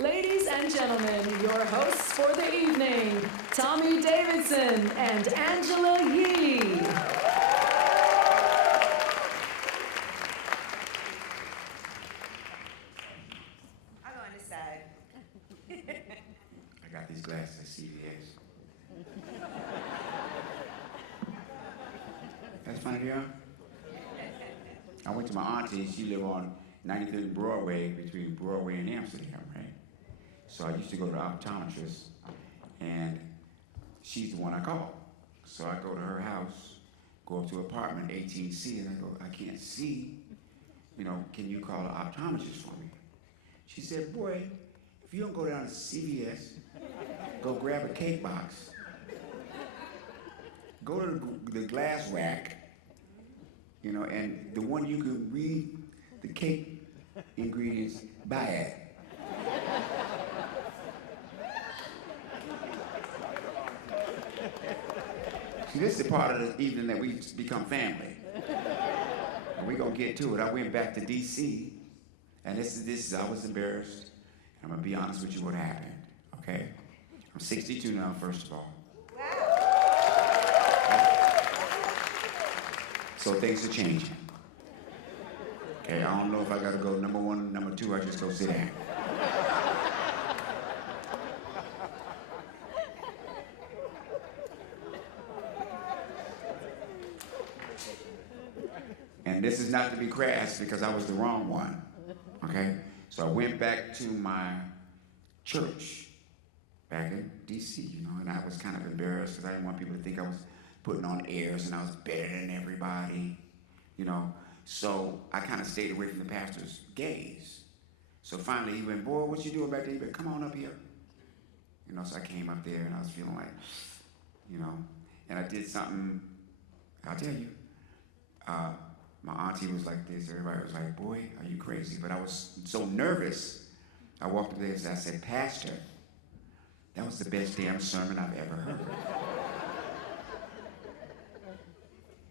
Ladies and gentlemen, your hosts for the evening, Tommy Davidson and Angela Yee. I'll go on this side. I got these glasses at CVS. That's funny, girl. I went to my auntie. She lived on 93rd Broadway, between Broadway and Amsterdam, right? So I used to go to the optometrist, and she's the one I call. So I go to her house, go up to her apartment, 18C, and I go, I can't see. You know, can you call the optometrist for me? She said, boy, if you don't go down to CVS, go grab a cake box, go to the glass rack, you know, and the one you can read the cake ingredients, buy it. See, this is the part of the evening that we become family. And we're gonna get to it. I went back to DC, and this is I was embarrassed. I'm gonna be honest with you what happened, okay? I'm 62 now, first of all. So things are changing. Okay, I don't know if I gotta go number one, number two, I just go sit down. And this is not to be crass because I was the wrong one, okay? So I went back to my church back in DC, you know, and I was kind of embarrassed because I didn't want people to think I was putting on airs and I was better than everybody, you know. So I kind of stayed away from the pastor's gaze. So finally he went, boy, what you doing back there? He went, come on up here. You know, so I came up there and I was feeling like, you know, and I did something, I'll tell you. My auntie was like this, everybody was like, boy, are you crazy? But I was so nervous, I walked up there and I said, Pastor, that was the best damn sermon I've ever heard.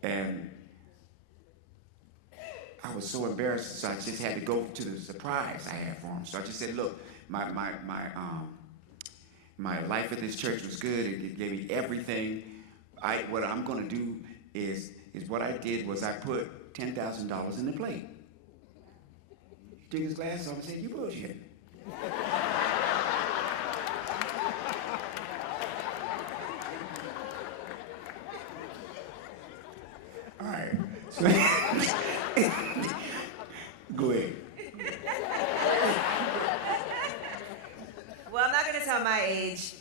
And I was so embarrassed, so I just had to go to the surprise I had for him. So I just said, look, my life at this church was good. It gave me everything. What I'm gonna do is what I did was I put $10,000 in the plate. He took his glasses off and said, you bullshit. All right. So, go ahead. Well, I'm not going to tell my age.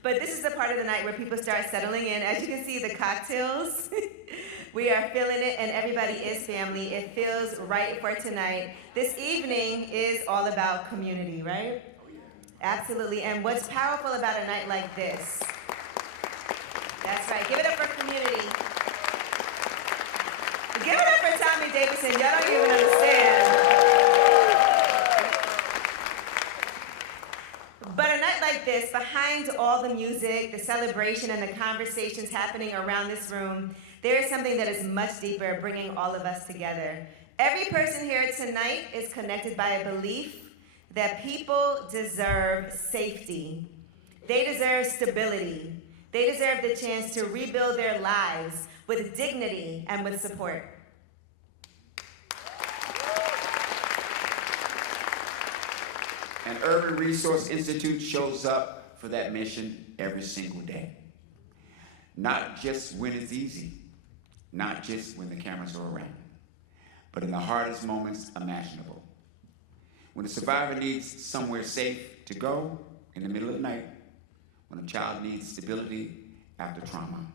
But this is the part of the night where people start settling in. As you can see, the cocktails, we are feeling it, and everybody is family. It feels right for tonight. This evening is all about community, right? Absolutely. And what's powerful about a night like this? That's right. Give it up for community. Give it up for Tommy Davidson. Y'all don't even understand. But a night like this, behind all the music, the celebration, and the conversations happening around this room, there is something that is much deeper, bringing all of us together. Every person here tonight is connected by a belief that people deserve safety. They deserve stability. They deserve the chance to rebuild their lives with dignity and with support. And Urban Resource Institute shows up for that mission every single day. Not just when it's easy, not just when the cameras are around, but in the hardest moments imaginable. When a survivor needs somewhere safe to go in the middle of the night, when a child needs stability after trauma.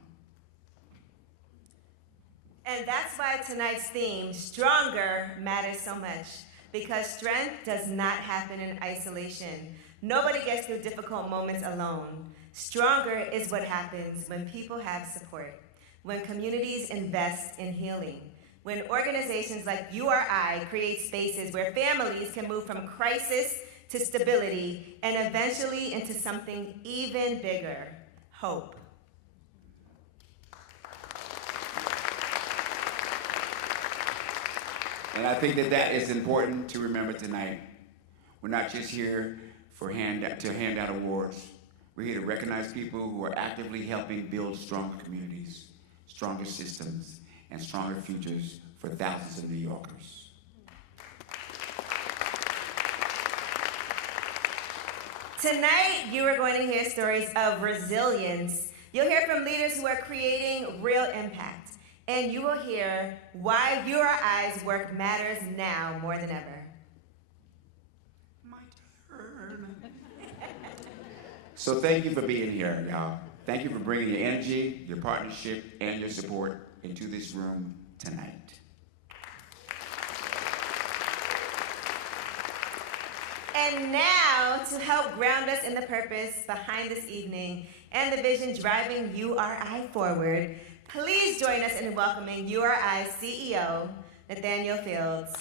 And that's why tonight's theme, Stronger, matters so much. Because strength does not happen in isolation. Nobody gets through difficult moments alone. Stronger is what happens when people have support, when communities invest in healing, when organizations like URI create spaces where families can move from crisis to stability and eventually into something even bigger, hope. And I think that is important to remember tonight. We're not just here to hand out awards. We're here to recognize people who are actively helping build stronger communities, stronger systems, and stronger futures for thousands of New Yorkers. Tonight, you are going to hear stories of resilience. You'll hear from leaders who are creating real impact. And you will hear why URI's work matters now more than ever. My turn. So thank you for being here, y'all. Thank you for bringing your energy, your partnership, and your support into this room tonight. And now, to help ground us in the purpose behind this evening and the vision driving URI forward, please join us in welcoming URI's CEO, Nathaniel Fields.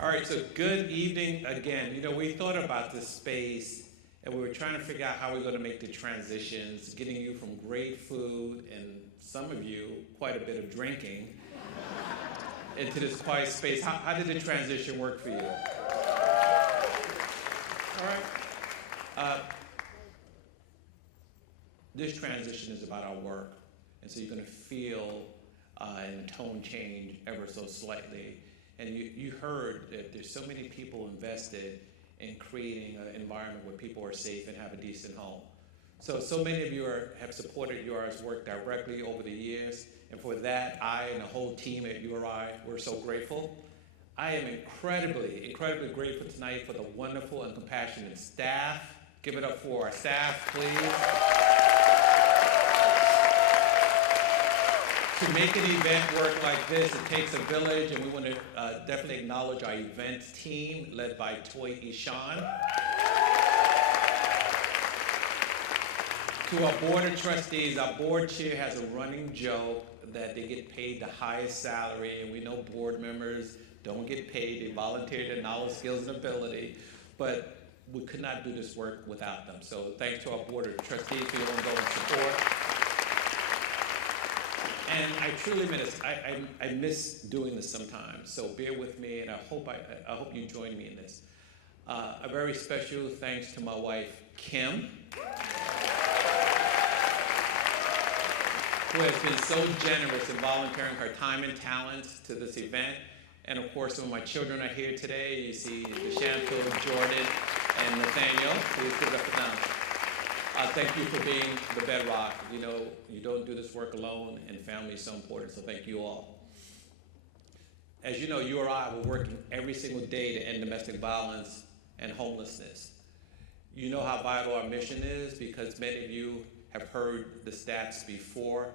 All right, so good evening again. You know, we thought about this space and we were trying to figure out how we're going to make the transitions, getting you from great food and some of you quite a bit of drinking into this quiet space. How did the transition work for you? All right. This transition is about our work, and so you're going to feel and tone change ever so slightly. And you heard that there's so many people invested in creating an environment where people are safe and have a decent home. So many of you have supported URI's work directly over the years, and for that, I and the whole team at URI, we're so grateful. I am incredibly, incredibly grateful tonight for the wonderful and compassionate staff. Give it up for our staff, please. To make an event work like this, it takes a village, and we want to definitely acknowledge our events team, led by Toy Ishan. To our board of trustees, our board chair has a running joke that they get paid the highest salary, and we know board members don't get paid. They volunteer their knowledge, skills, and ability, but we could not do this work without them. So thanks to our board of trustees for your ongoing support. And I truly miss I miss doing this sometimes, so bear with me, and I hope you join me in this. A very special thanks to my wife, Kim, who has been so generous in volunteering her time and talents to this event. And of course, some of my children are here today. You see DeShanto, Jordan, and Nathaniel. Please give it up for them. Thank you for being the bedrock. You know, you don't do this work alone, and family is so important, so thank you all. As you know, URI, we're working every single day to end domestic violence and homelessness. You know how vital our mission is because many of you have heard the stats before,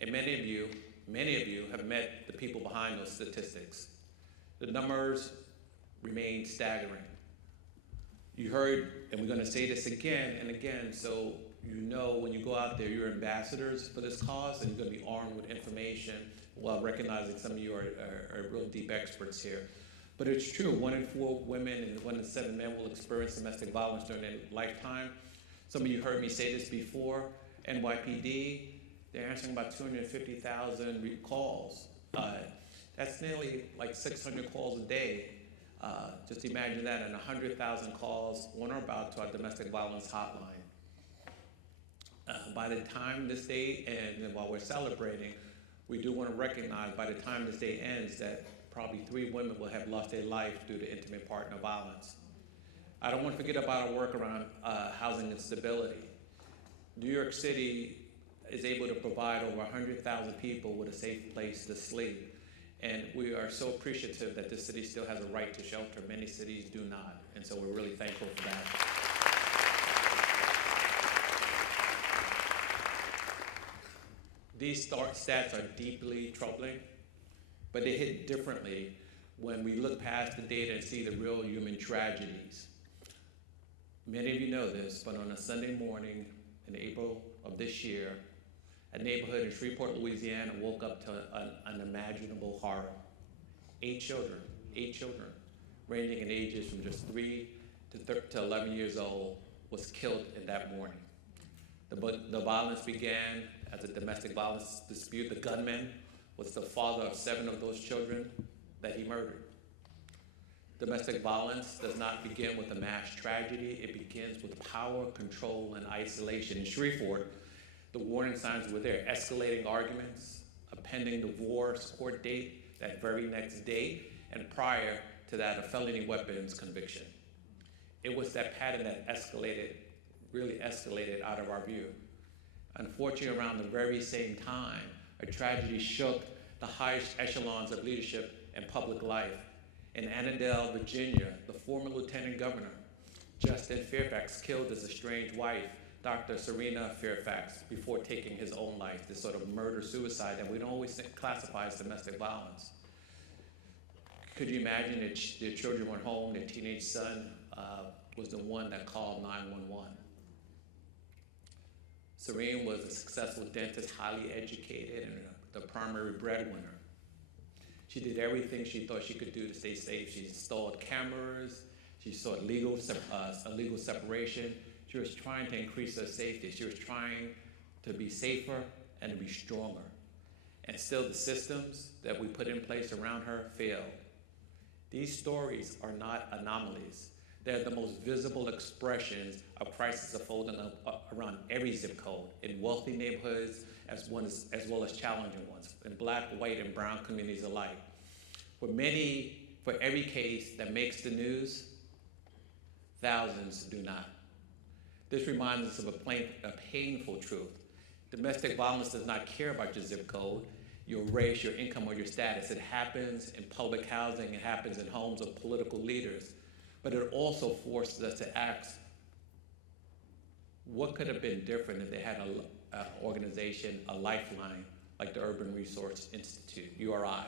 and many of you have met the people behind those statistics. The numbers remain staggering. You heard, and we're going to say this again and again, so you know when you go out there, you're ambassadors for this cause, and you're going to be armed with information while recognizing some of you are real deep experts here. But it's true, 1 in 4 women and 1 in 7 men will experience domestic violence during their lifetime. Some of you heard me say this before. NYPD, they're answering about 250,000 calls. That's nearly like 600 calls a day. Just imagine that, and 100,000 calls on or about to our domestic violence hotline. By the time this day ends, and while we're celebrating, we do want to recognize by the time this day ends that probably 3 women will have lost their life due to intimate partner violence. I don't want to forget about our work around housing and stability. New York City is able to provide over 100,000 people with a safe place to sleep. And we are so appreciative that this city still has a right to shelter. Many cities do not. And so we're really thankful for that. These stats are deeply troubling, but they hit differently when we look past the data and see the real human tragedies. Many of you know this, but on a Sunday morning in April of this year, a neighborhood in Shreveport, Louisiana woke up to an unimaginable horror. 8 children, ranging in ages from just 3 to 11 years old, was killed in that morning. The violence began as a domestic violence dispute. The gunman was the father of 7 of those children that he murdered. Domestic violence does not begin with a mass tragedy. It begins with power, control, and isolation. In Shreveport, the warning signs were there: escalating arguments, a pending divorce court date that very next day, and prior to that, a felony weapons conviction. It was that pattern that really escalated out of our view. Unfortunately, around the very same time, a tragedy shook the highest echelons of leadership and public life. In Annandale, Virginia, the former lieutenant governor, Justin Fairfax, killed his estranged wife, Dr. Serena Fairfax, before taking his own life, this sort of murder-suicide that we don't always classify as domestic violence. Could you imagine that their children went home, their teenage son was the one that called 911. Serene was a successful dentist, highly educated, and the primary breadwinner. She did everything she thought she could do to stay safe. She installed cameras, she sought a legal separation. She was trying to increase her safety. She was trying to be safer and to be stronger. And still the systems that we put in place around her failed. These stories are not anomalies. They're the most visible expressions of crisis unfolding around every zip code, in wealthy neighborhoods as well as challenging ones, in Black, white, and brown communities alike. For every case that makes the news, thousands do not. This reminds us of a painful truth. Domestic violence does not care about your zip code, your race, your income, or your status. It happens in public housing, it happens in homes of political leaders. But it also forces us to ask, what could have been different if they had an organization, a lifeline, like the Urban Resource Institute, URI?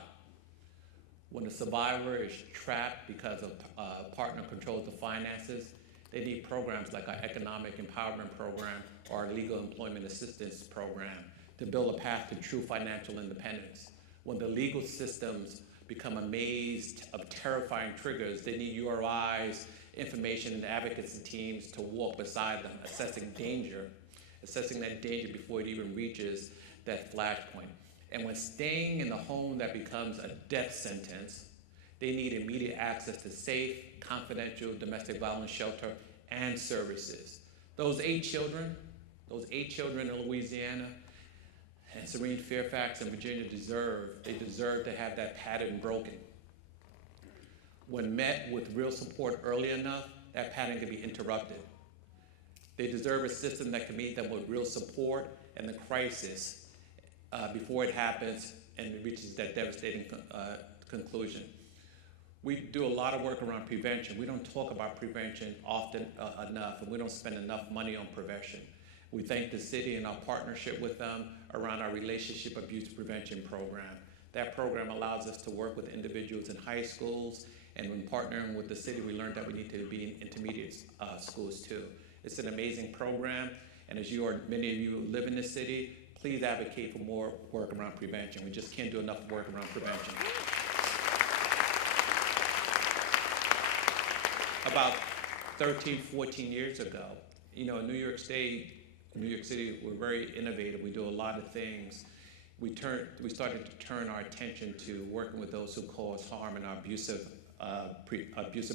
When a survivor is trapped because a partner controls the finances, they need programs like our Economic Empowerment Program or our Legal Employment Assistance Program to build a path to true financial independence. When the legal systems become a maze of terrifying triggers, they need URI's information and advocacy teams to walk beside them, assessing that danger before it even reaches that flashpoint. And when staying in the home that becomes a death sentence, they need immediate access to safe, confidential domestic violence shelter and services. Those eight children in Louisiana, and Serene Fairfax in Virginia deserve to have that pattern broken. When met with real support early enough, that pattern can be interrupted. They deserve a system that can meet them with real support and the crisis before it happens and it reaches that devastating conclusion. We do a lot of work around prevention. We don't talk about prevention often enough, and we don't spend enough money on prevention. We thank the city and our partnership with them around our relationship abuse prevention program. That program allows us to work with individuals in high schools, and when partnering with the city, we learned that we need to be in intermediate schools too. It's an amazing program, and as many of you live in this city, please advocate for more work around prevention. We just can't do enough work around prevention. About 13, 14 years ago, in New York City, we're very innovative. We do a lot of things. We started to turn our attention to working with those who cause harm in our abusive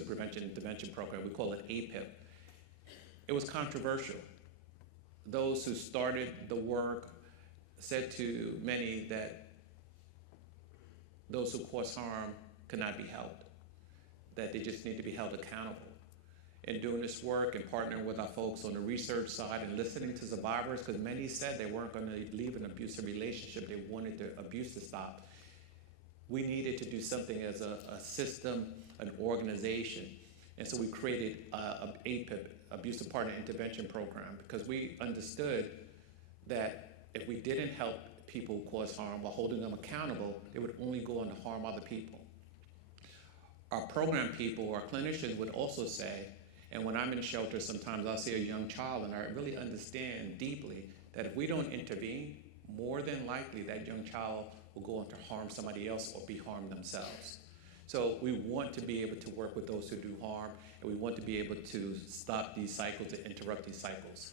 prevention intervention program. We call it APIP. It was controversial. Those who started the work said to many that those who cause harm cannot be helped, that they just need to be held accountable. In doing this work and partnering with our folks on the research side and listening to survivors, because many said they weren't going to leave an abusive relationship, they wanted the abuse to stop. We needed to do something as a system, an organization. And so we created APIP, Abusive Partner Intervention Program, because we understood that if we didn't help people who cause harm while holding them accountable, they would only go on to harm other people. Our program people, our clinicians would also say, and when I'm in shelter, sometimes I'll see a young child and I really understand deeply that if we don't intervene, more than likely that young child will go on to harm somebody else or be harmed themselves. So we want to be able to work with those who do harm, and we want to be able to stop these cycles and interrupt these cycles.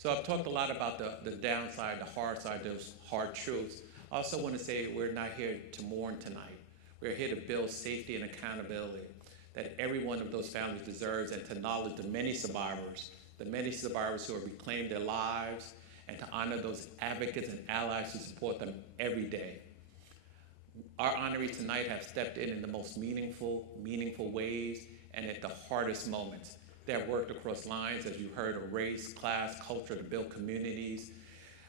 So I've talked a lot about the downside, the hard side, those hard truths. I also want to say we're not here to mourn tonight. We're here to build safety and accountability that every one of those families deserves, and to acknowledge the many survivors who have reclaimed their lives, and to honor those advocates and allies who support them every day. Our honorees tonight have stepped in the most meaningful ways and at the hardest moments. They have worked across lines, as you heard, of race, class, culture, to build communities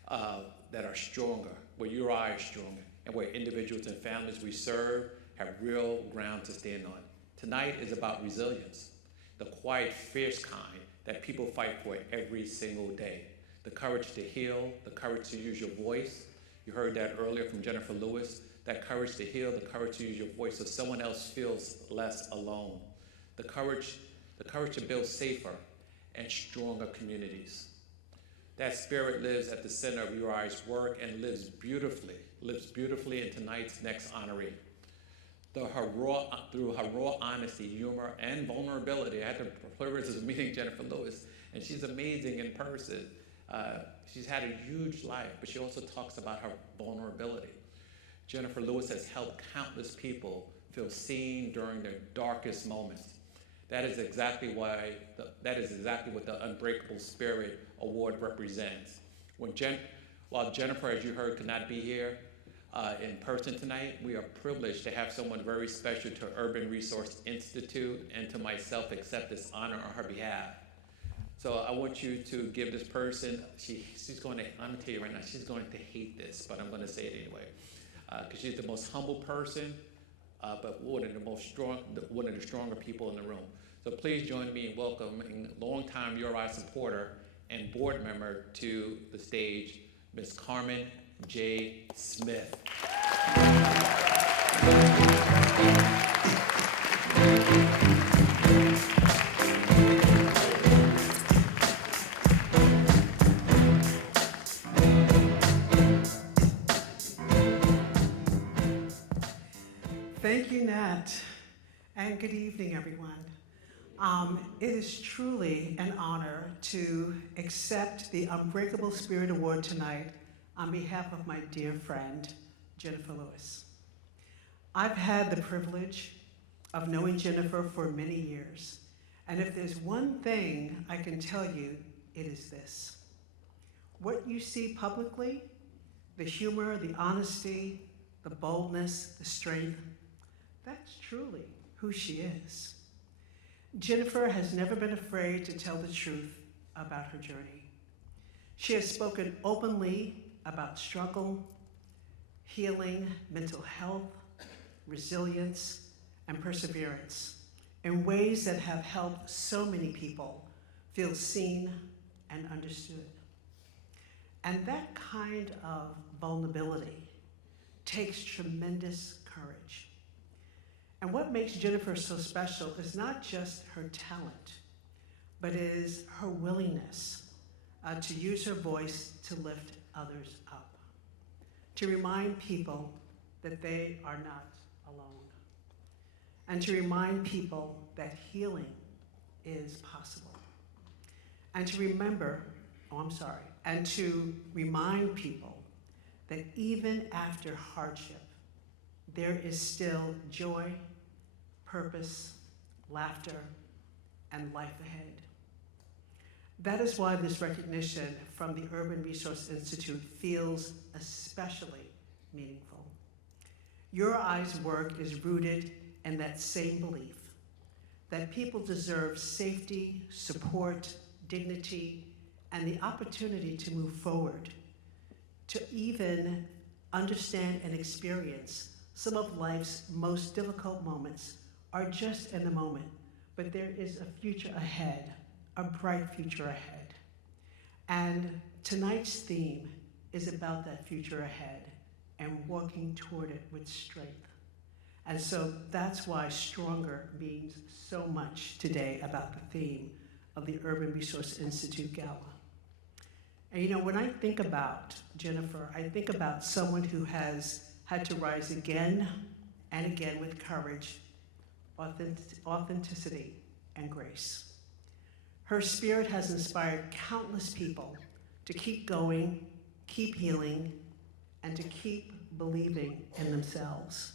that are stronger, where URI is stronger, and where individuals and families we serve have real ground to stand on. Tonight is about resilience, the quiet, fierce kind that people fight for every single day. The courage to heal, the courage to use your voice. You heard that earlier from Jenifer Lewis, that courage to heal, the courage to use your voice so someone else feels less alone. The courage to build safer and stronger communities. That spirit lives at the center of URI's work and lives beautifully in tonight's next honoree. Through her raw honesty, humor, and vulnerability. I had the privilege of meeting Jenifer Lewis, and she's amazing in person. She's had a huge life, but she also talks about her vulnerability. Jenifer Lewis has helped countless people feel seen during their darkest moments. That is exactly what the Unbreakable Spirit Award represents. While Jenifer, as you heard, could not be here in person tonight, we are privileged to have someone very special to Urban Resource Institute and to myself accept this honor on her behalf. So I want you to give this person, she's going to, I'm gonna tell you right now, she's going to hate this, but I'm going to say it anyway. Because she's the most humble person, but one of the stronger people in the room. So please join me in welcoming longtime URI supporter and board member to the stage, Ms. Carmen J. Smith. Thank you, Nat, and good evening, everyone. It is truly an honor to accept the Unbreakable Spirit Award tonight on behalf of my dear friend, Jenifer Lewis. I've had the privilege of knowing Jenifer for many years, and if there's one thing I can tell you, it is this. What you see publicly, the humor, the honesty, the boldness, the strength, that's truly who she is. Jenifer has never been afraid to tell the truth about her journey. She has spoken openly about struggle, healing, mental health, resilience, and perseverance in ways that have helped so many people feel seen and understood. And that kind of vulnerability takes tremendous courage. And what makes Jenifer so special is not just her talent, but is her willingness to use her voice to lift others up, to remind people that they are not alone, and to remind people that healing is possible, and to remind people that even after hardship, there is still joy, purpose, laughter, and life ahead. That is why this recognition from the Urban Resource Institute feels especially meaningful. URI's work is rooted in that same belief that people deserve safety, support, dignity, and the opportunity to move forward, to even understand and experience some of life's most difficult moments are just in the moment, but there is a future ahead, a bright future ahead. And tonight's theme is about that future ahead and walking toward it with strength. And so that's why Stronger means so much today about the theme of the Urban Resource Institute Gala. And you know, when I think about Jenifer, I think about someone who has had to rise again and again with courage, authenticity, and grace. Her spirit has inspired countless people to keep going, keep healing, and to keep believing in themselves.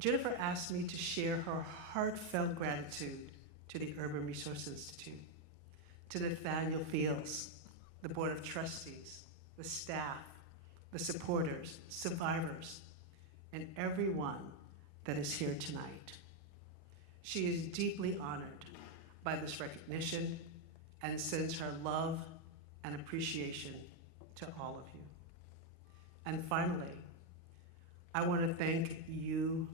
Jenifer asked me to share her heartfelt gratitude to the Urban Resource Institute, to Nathaniel Fields, the Board of Trustees, the staff, the supporters, survivors, and everyone that is here tonight. She is deeply honored by this recognition and sends her love and appreciation to all of you. And finally, I want to thank URI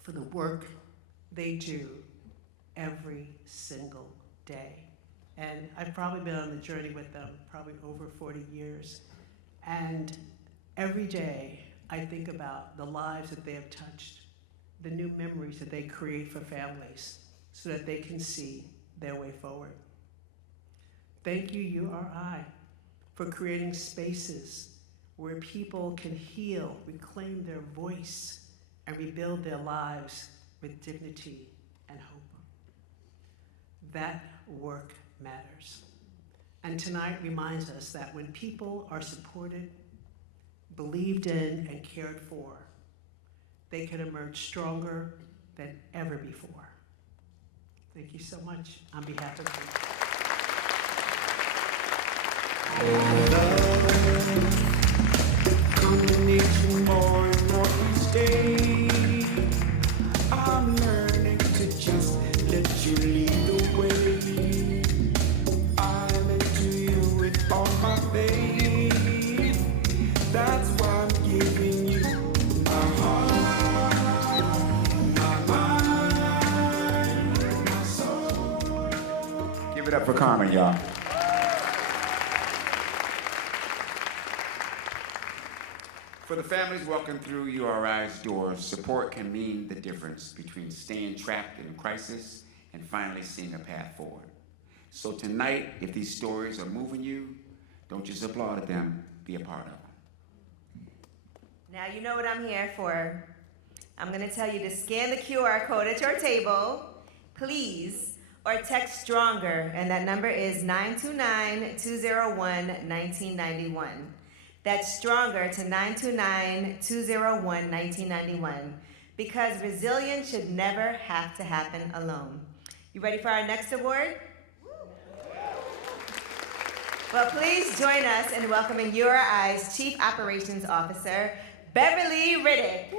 for the work they do every single day. And I've probably been on the journey with them probably over 40 years. And every day I think about the lives that they have touched, the new memories that they create for families so that they can see their way forward. Thank you, URI, for creating spaces where people can heal, reclaim their voice, and rebuild their lives with dignity and hope. That work matters. And tonight reminds us that when people are supported, believed in, and cared for, they can emerge stronger than ever before. Thank you so much on behalf of Love, coming into more and more each day. I'm learning to just let you lead the way. I'm into you with all my faith. That's why I'm giving you my heart, my mind, my soul. Give it up for Carmen, y'all. For the families walking through URI's doors, support can mean the difference between staying trapped in crisis and finally seeing a path forward. So tonight, if these stories are moving you, don't just applaud them, be a part of them. Now you know what I'm here for. I'm going to tell you to scan the QR code at your table, please, or text STRONGER, and that number is 929-201-1991. That's STRONGER to 929-201-1991, because resilience should never have to happen alone. You ready for our next award? Well, please join us in welcoming URI's Chief Operations Officer, Beverly Riddick.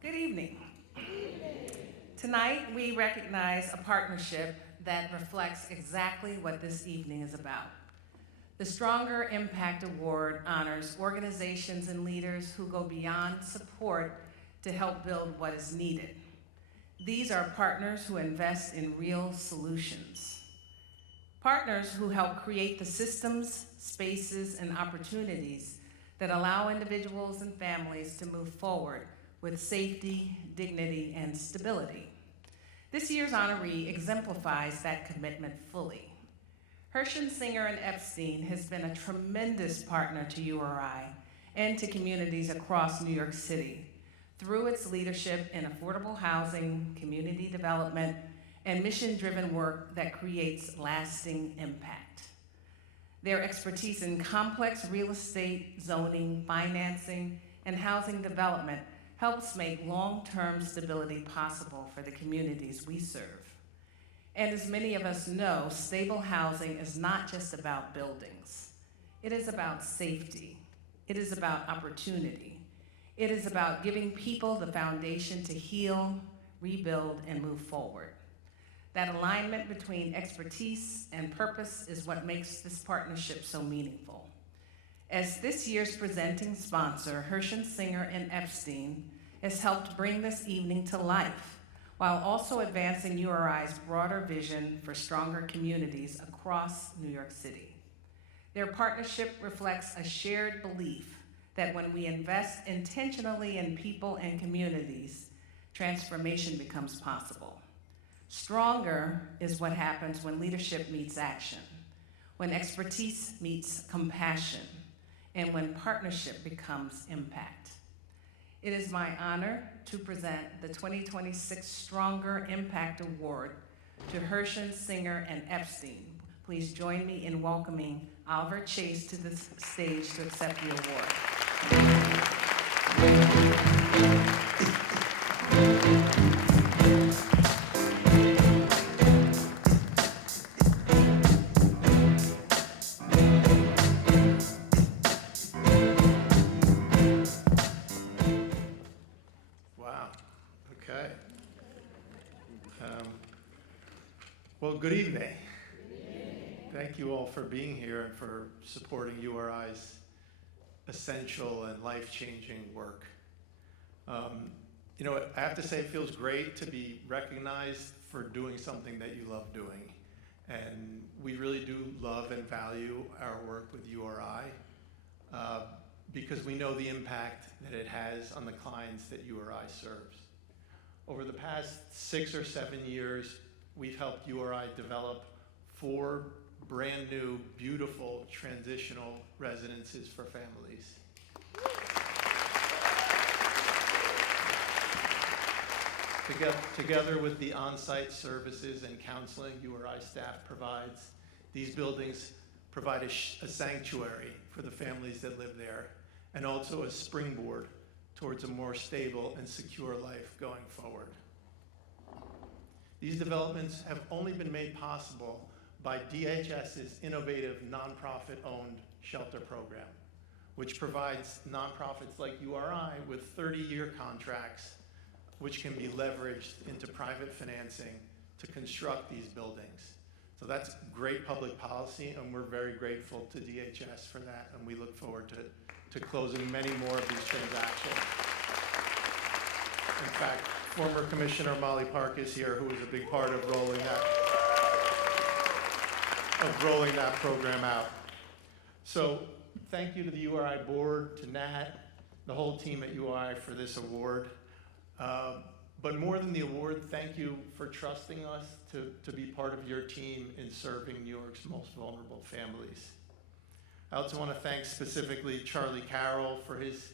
Good evening. Tonight, we recognize a partnership that reflects exactly what this evening is about. The Stronger Impact Award honors organizations and leaders who go beyond support to help build what is needed. These are partners who invest in real solutions. Partners who help create the systems, spaces, and opportunities that allow individuals and families to move forward with safety, dignity, and stability. This year's honoree exemplifies that commitment fully. Hirschen, Singer, and Epstein has been a tremendous partner to URI and to communities across New York City through its leadership in affordable housing, community development, and mission-driven work that creates lasting impact. Their expertise in complex real estate, zoning, financing, and housing development helps make long-term stability possible for the communities we serve. And as many of us know, stable housing is not just about buildings. It is about safety. It is about opportunity. It is about giving people the foundation to heal, rebuild, and move forward. That alignment between expertise and purpose is what makes this partnership so meaningful. As this year's presenting sponsor, Hirschen, Singer, and Epstein has helped bring this evening to life, while also advancing URI's broader vision for stronger communities across New York City. Their partnership reflects a shared belief that when we invest intentionally in people and communities, transformation becomes possible. Stronger is what happens when leadership meets action, when expertise meets compassion, and when partnership becomes impact. It is my honor to present the 2026 Stronger Impact Award to Hirschen, Singer, and Epstein. Please join me in welcoming Oliver Chase to the stage to accept the award. Wow, okay. Well, good evening. Thank you all for being here and for supporting URI's essential and life-changing work. You know, I have to say it feels great to be recognized for doing something that you love doing. And we really do love and value our work with URI because we know the impact that it has on the clients that URI serves. Over the past 6 or 7 years, we've helped URI develop 4 brand new, beautiful transitional residences for families. Together with the on-site services and counseling URI staff provides, these buildings provide a sanctuary for the families that live there, and also a springboard towards a more stable and secure life going forward. These developments have only been made possible by DHS's innovative nonprofit-owned shelter program, which provides nonprofits like URI with 30-year contracts, which can be leveraged into private financing to construct these buildings. So that's great public policy, and we're very grateful to DHS for that, and we look forward to closing many more of these transactions. In fact, former Commissioner Molly Park is here, who was a big part of rolling that program out. So thank you to the URI board, to Nat, the whole team at URI for this award. But more than the award, thank you for trusting us to be part of your team in serving New York's most vulnerable families. I also want to thank specifically Charlie Carroll for his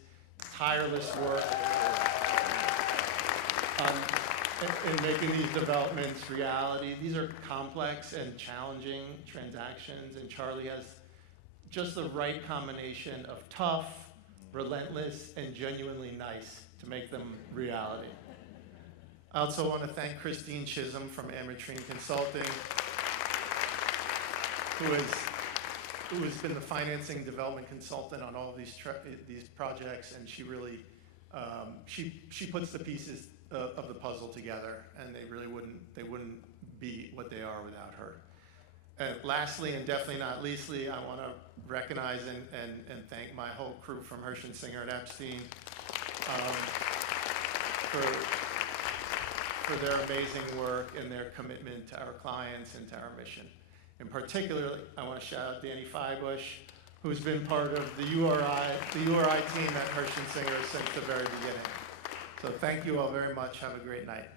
tireless work in making these developments reality. These are complex and challenging transactions, and Charlie has just the right combination of tough, relentless, and genuinely nice to make them reality. I also want to thank Christine Chisholm from Ametrine Consulting, who has been the financing development consultant on all of these projects, and she really she puts the pieces of the puzzle together, and they wouldn't be what they are without her. And lastly, and definitely not leastly, I want to recognize and thank my whole crew from Hirschen, Singer, and Epstein for their amazing work and their commitment to our clients and to our mission. In particular, I want to shout out Danny Feibush, who's been part of the URI team at Hirschen Singer since the very beginning. So thank you all very much. Have a great night.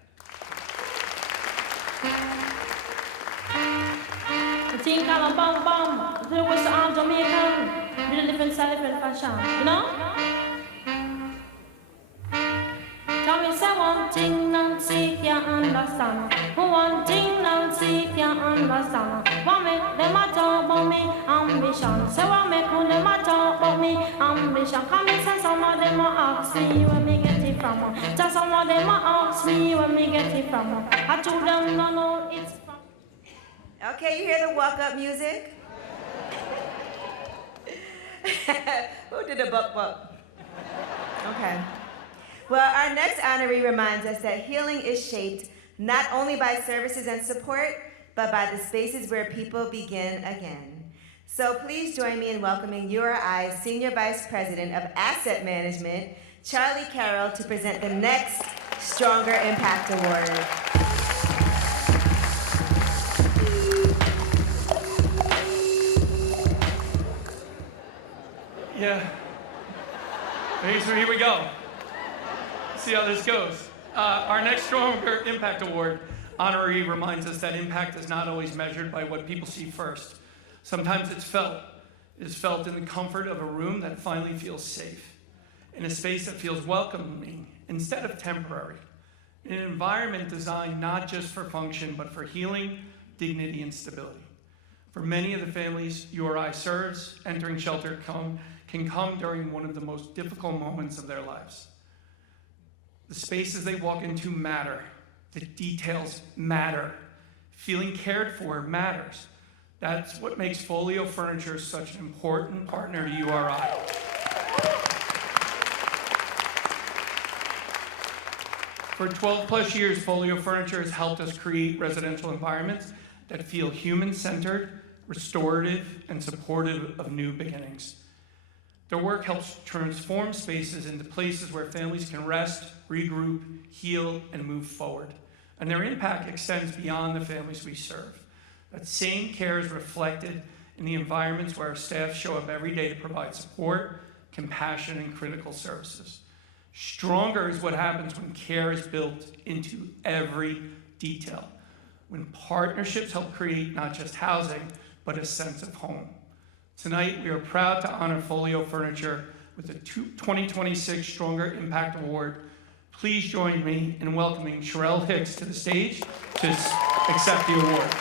Think I'm a bum bum. There was all Jamaican, with a different style, different fashion, you know? Tell me, say one thing, Nancy can't understand. One thing, Nancy can't understand. What make them a talk about me ambition? Say what make them a talk about me ambition? Come and say some of them a ask me where me get it from. Just some of them a ask me where me get it from. I told them no, no, it's from. Okay, you hear the walk-up music? Who did the buck? Okay. Well, our next honoree reminds us that healing is shaped not only by services and support, but by the spaces where people begin again. So please join me in welcoming URI's Senior Vice President of Asset Management, Charlie Carroll, to present the next Stronger Impact Award. Yeah. Okay, so here we go. See how this goes. Our next Stronger Impact Award honoree reminds us that impact is not always measured by what people see first. Sometimes it's felt. It's felt in the comfort of a room that finally feels safe, in a space that feels welcoming instead of temporary, in an environment designed not just for function, but for healing, dignity, and stability. For many of the families URI serves, entering shelter can come during one of the most difficult moments of their lives. The spaces they walk into matter. The details matter. Feeling cared for matters. That's what makes Foliot Furniture such an important partner to URI. For 12 plus years, Foliot Furniture has helped us create residential environments that feel human-centered, restorative, and supportive of new beginnings. Their work helps transform spaces into places where families can rest, regroup, heal, and move forward. And their impact extends beyond the families we serve. That same care is reflected in the environments where our staff show up every day to provide support, compassion, and critical services. Stronger is what happens when care is built into every detail, when partnerships help create not just housing, but a sense of home. Tonight, we are proud to honor Foliot Furniture with the 2026 Stronger Impact Award. Please join me in welcoming Sherelle Hicks to the stage to accept the awards.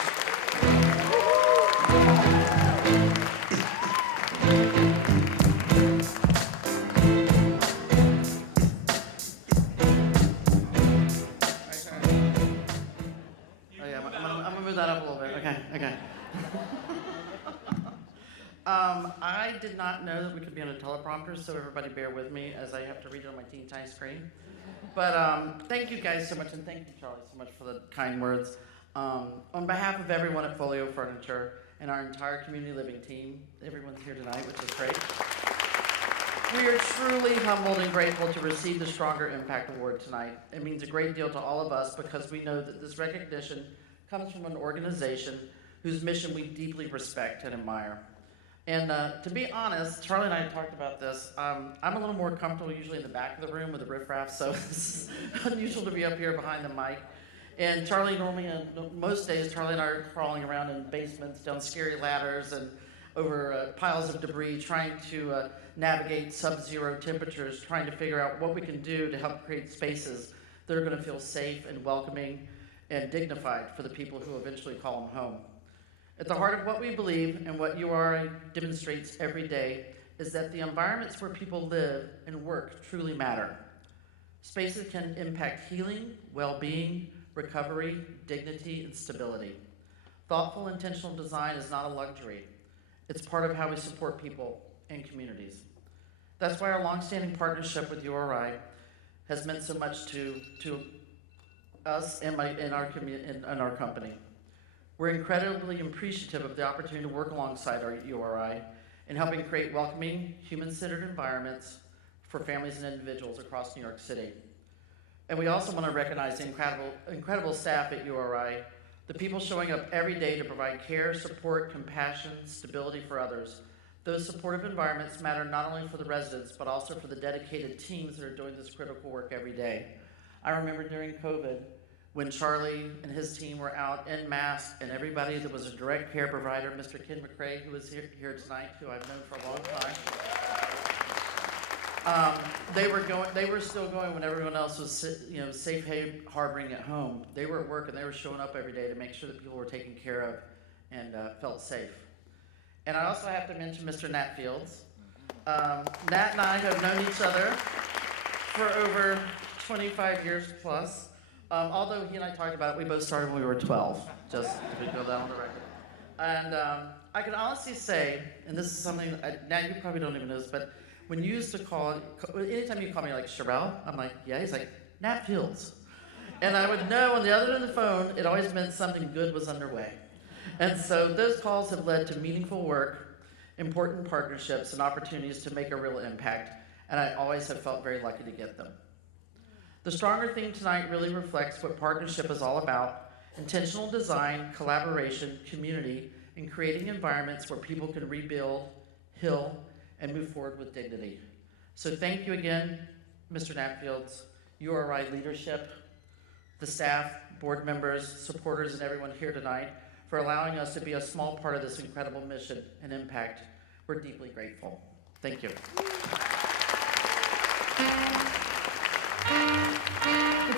I'm gonna move that up a little bit. Okay. I did not know that we could be on a teleprompter, so everybody bear with me as I have to read it on my teeny tiny screen. But thank you guys so much, and thank you, Charlie, so much for the kind words. On behalf of everyone at Foliot Furniture and our entire community living team, everyone's here tonight, which is great. We are truly humbled and grateful to receive the Stronger Impact Award tonight. It means a great deal to all of us because we know that this recognition comes from an organization whose mission we deeply respect and admire. And to be honest, Charlie and I talked about this. I'm a little more comfortable usually in the back of the room with the riffraff, so this is unusual to be up here behind the mic. And Charlie, normally, most days, Charlie and I are crawling around in basements, down scary ladders, and over piles of debris, trying to navigate sub-zero temperatures, trying to figure out what we can do to help create spaces that are going to feel safe and welcoming and dignified for the people who eventually call them home. At the heart of what we believe and what URI demonstrates every day is that the environments where people live and work truly matter. Spaces can impact healing, well-being, recovery, dignity, and stability. Thoughtful, intentional design is not a luxury. It's part of how we support people and communities. That's why our longstanding partnership with URI has meant so much to us and our company. We're incredibly appreciative of the opportunity to work alongside our URI in helping create welcoming, human-centered environments for families and individuals across New York City. And we also want to recognize the incredible staff at URI, the people showing up every day to provide care, support, compassion, stability for others. Those supportive environments matter not only for the residents, but also for the dedicated teams that are doing this critical work every day. I remember during COVID, when Charlie and his team were out en masse, and everybody that was a direct care provider, Mr. Ken McRae, who is here tonight, who I've known for a long time, they were still going when everyone else was, safe harboring at home. They were at work and they were showing up every day to make sure that people were taken care of and felt safe. And I also have to mention Mr. Nat Fields. Nat and I have known each other for over 25 years plus. Although he and I talked about it, we both started when we were 12, just to go down on the record. And I can honestly say, and this is something, now you probably don't even know this, but when you used to anytime you call me like Sherelle, I'm like, yeah, he's like, Nat Fields. And I would know on the other end of the phone, it always meant something good was underway. And so those calls have led to meaningful work, important partnerships, and opportunities to make a real impact. And I always have felt very lucky to get them. The Stronger theme tonight really reflects what partnership is all about: intentional design, collaboration, community, and creating environments where people can rebuild, heal, and move forward with dignity. So thank you again, Mr. Natfield's URI leadership, the staff, board members, supporters, and everyone here tonight for allowing us to be a small part of this incredible mission and impact. We're deeply grateful. Thank you. The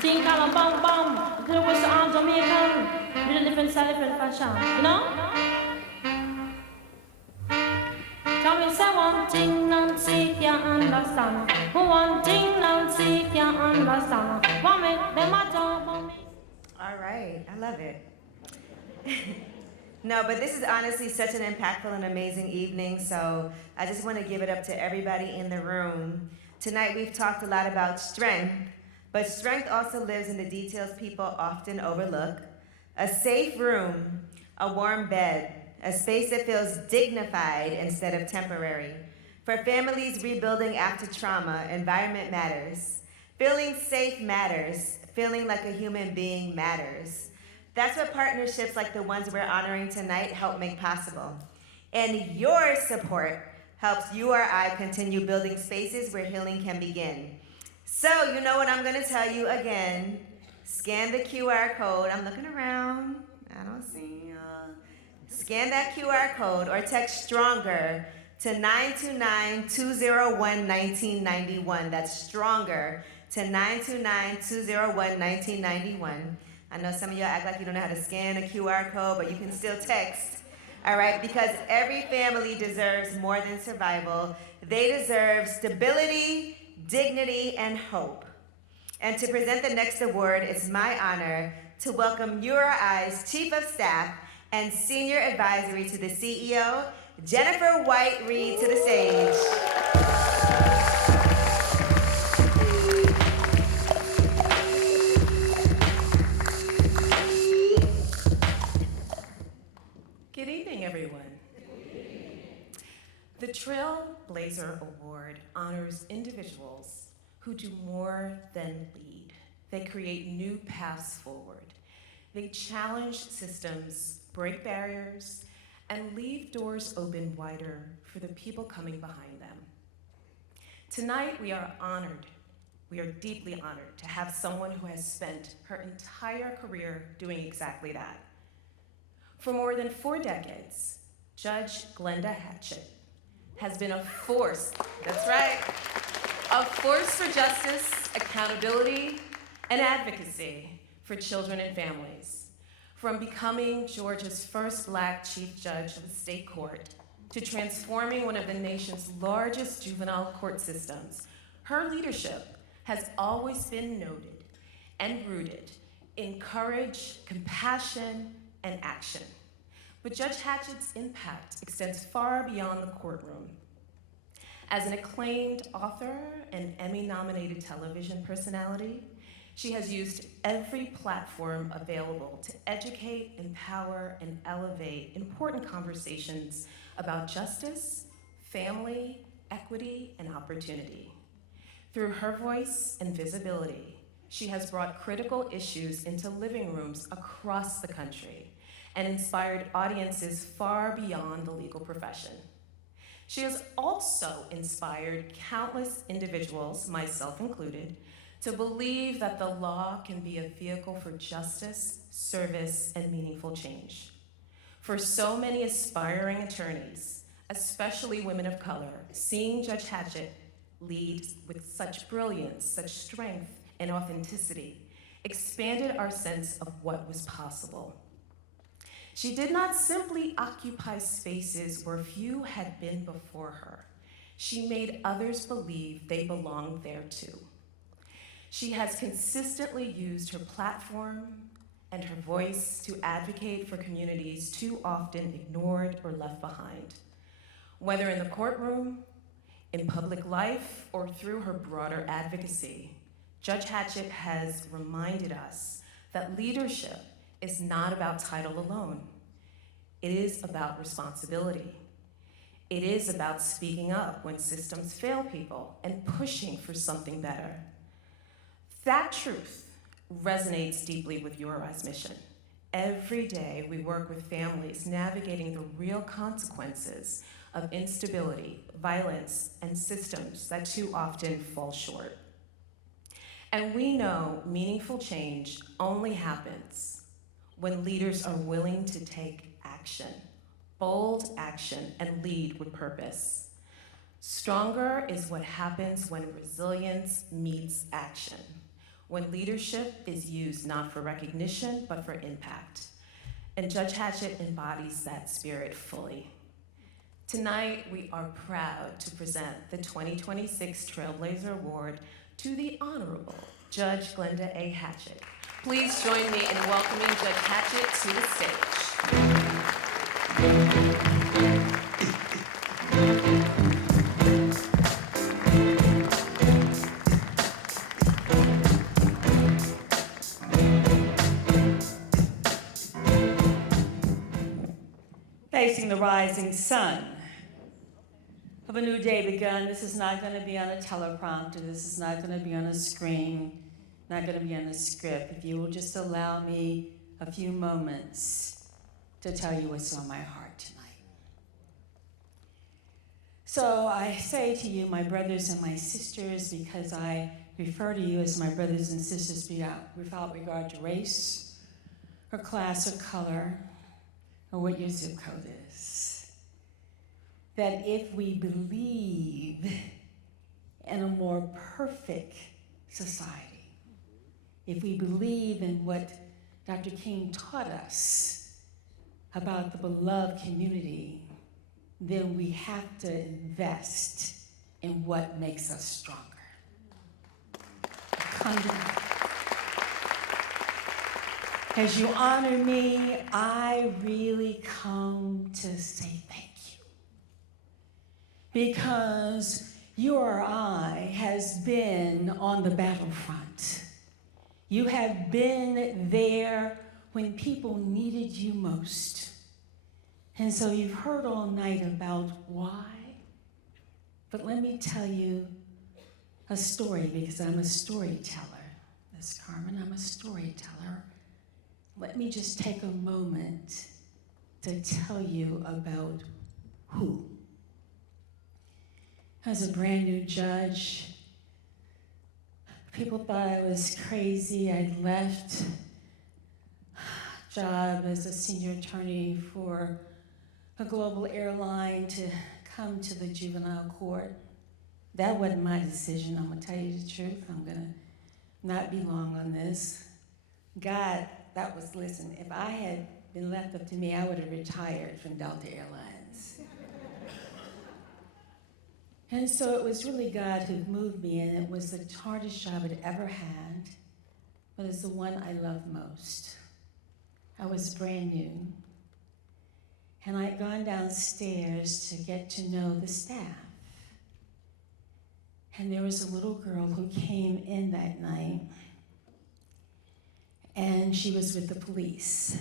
thing called a bum bum, the was on Jamaican, with a different style, different fashion, you know? Tell me, say one thing, Nancy, you understand. One thing, Nancy, you understand. One make them a talk about me. All right, I love it. No, but this is honestly such an impactful and amazing evening, so I just want to give it up to everybody in the room. Tonight we've talked a lot about strength, but strength also lives in the details people often overlook. A safe room, a warm bed, a space that feels dignified instead of temporary. For families rebuilding after trauma, environment matters. Feeling safe matters. Feeling like a human being matters. That's what partnerships like the ones we're honoring tonight help make possible. And your support helps URI continue building spaces where healing can begin. So you know what I'm gonna tell you again. Scan the QR code. I'm looking around. I don't see you. Scan that QR code or text STRONGER to 929-201-1991. That's STRONGER to 929-201-1991. I know some of y'all act like you don't know how to scan a QR code, but you can still text, all right? Because every family deserves more than survival. They deserve stability, dignity, and hope. And to present the next award, it's my honor to welcome URI's Chief of Staff and Senior Advisory to the CEO, Jenifer White-Reed, to the stage. Good evening, everyone. The Trailblazer Award honors individuals who do more than lead. They create new paths forward. They challenge systems, break barriers, and leave doors open wider for the people coming behind them. Tonight, we are honored. We are deeply honored to have someone who has spent her entire career doing exactly that. For more than 4 decades, Judge Glenda Hatchett has been a force, that's right, a force for justice, accountability, and advocacy for children and families. From becoming Georgia's first Black chief judge of the state court to transforming one of the nation's largest juvenile court systems, her leadership has always been noted and rooted in courage, compassion, and action. But Judge Hatchett's impact extends far beyond the courtroom. As an acclaimed author and Emmy-nominated television personality, she has used every platform available to educate, empower, and elevate important conversations about justice, family, equity, and opportunity. Through her voice and visibility, she has brought critical issues into living rooms across the country and inspired audiences far beyond the legal profession. She has also inspired countless individuals, myself included, to believe that the law can be a vehicle for justice, service, and meaningful change. For so many aspiring attorneys, especially women of color, seeing Judge Hatchett lead with such brilliance, such strength, and authenticity expanded our sense of what was possible. She did not simply occupy spaces where few had been before her. She made others believe they belonged there too. She has consistently used her platform and her voice to advocate for communities too often ignored or left behind. Whether in the courtroom, in public life, or through her broader advocacy, Judge Hatchett has reminded us that leadership is not about title alone. It is about responsibility. It is about speaking up when systems fail people and pushing for something better. That truth resonates deeply with URI's mission. Every day we work with families navigating the real consequences of instability, violence, and systems that too often fall short. And we know meaningful change only happens when leaders are willing to take action, bold action, and lead with purpose. Stronger is what happens when resilience meets action, when leadership is used not for recognition, but for impact. And Judge Hatchett embodies that spirit fully. Tonight, we are proud to present the 2026 Trailblazer Award to the Honorable Judge Glenda A. Hatchett. Please join me in welcoming Judge Hatchett to the stage. Facing the rising sun of a new day begun. This is not going to be on a teleprompter. This is not going to be on a screen, not going to be on a script. If you will just allow me a few moments to tell you what's on my heart tonight. So I say to you, my brothers and my sisters, because I refer to you as my brothers and sisters without regard to race or class or color, or what your zip code is, that if we believe in a more perfect society, if we believe in what Dr. King taught us about the beloved community, then we have to invest in what makes us stronger. As you honor me, I really come to say thank you. Because URI has been on the battlefront. You have been there when people needed you most. And so you've heard all night about why. But let me tell you a story, because I'm a storyteller. Miss Carmen, I'm a storyteller. Let me just take a moment to tell you about who. As a brand new judge, people thought I was crazy. I'd left a job as a senior attorney for a global airline to come to the juvenile court. That wasn't my decision, I'm gonna tell you the truth. I'm gonna not be long on this. God, listen, if I had been left up to me, I would have retired from Delta Airlines. And so it was really God who moved me, and it was the hardest job I'd ever had, but it's the one I love most. I was brand new, and I'd gone downstairs to get to know the staff. And there was a little girl who came in that night, and she was with the police.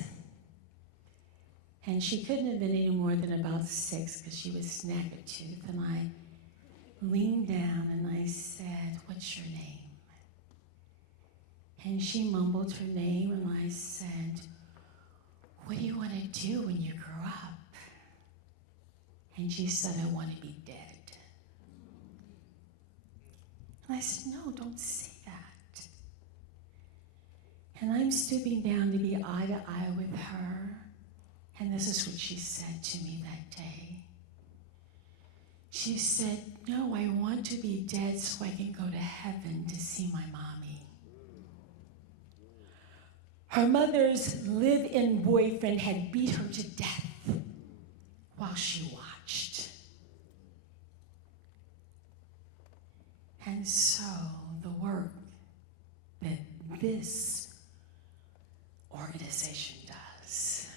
And she couldn't have been any more than about 6 because she was snagger-toothed. And I leaned down and I said, "What's your name?" And she mumbled her name, and I said, "What do you want to do when you grow up?" And she said, "I want to be dead." And I said, "No, don't say that." And I'm stooping down to be eye to eye with her, and this is what she said to me that day. She said, "No, I want to be dead so I can go to heaven to see my mommy." Her mother's live-in boyfriend had beat her to death while she watched. And so the work that this organization does,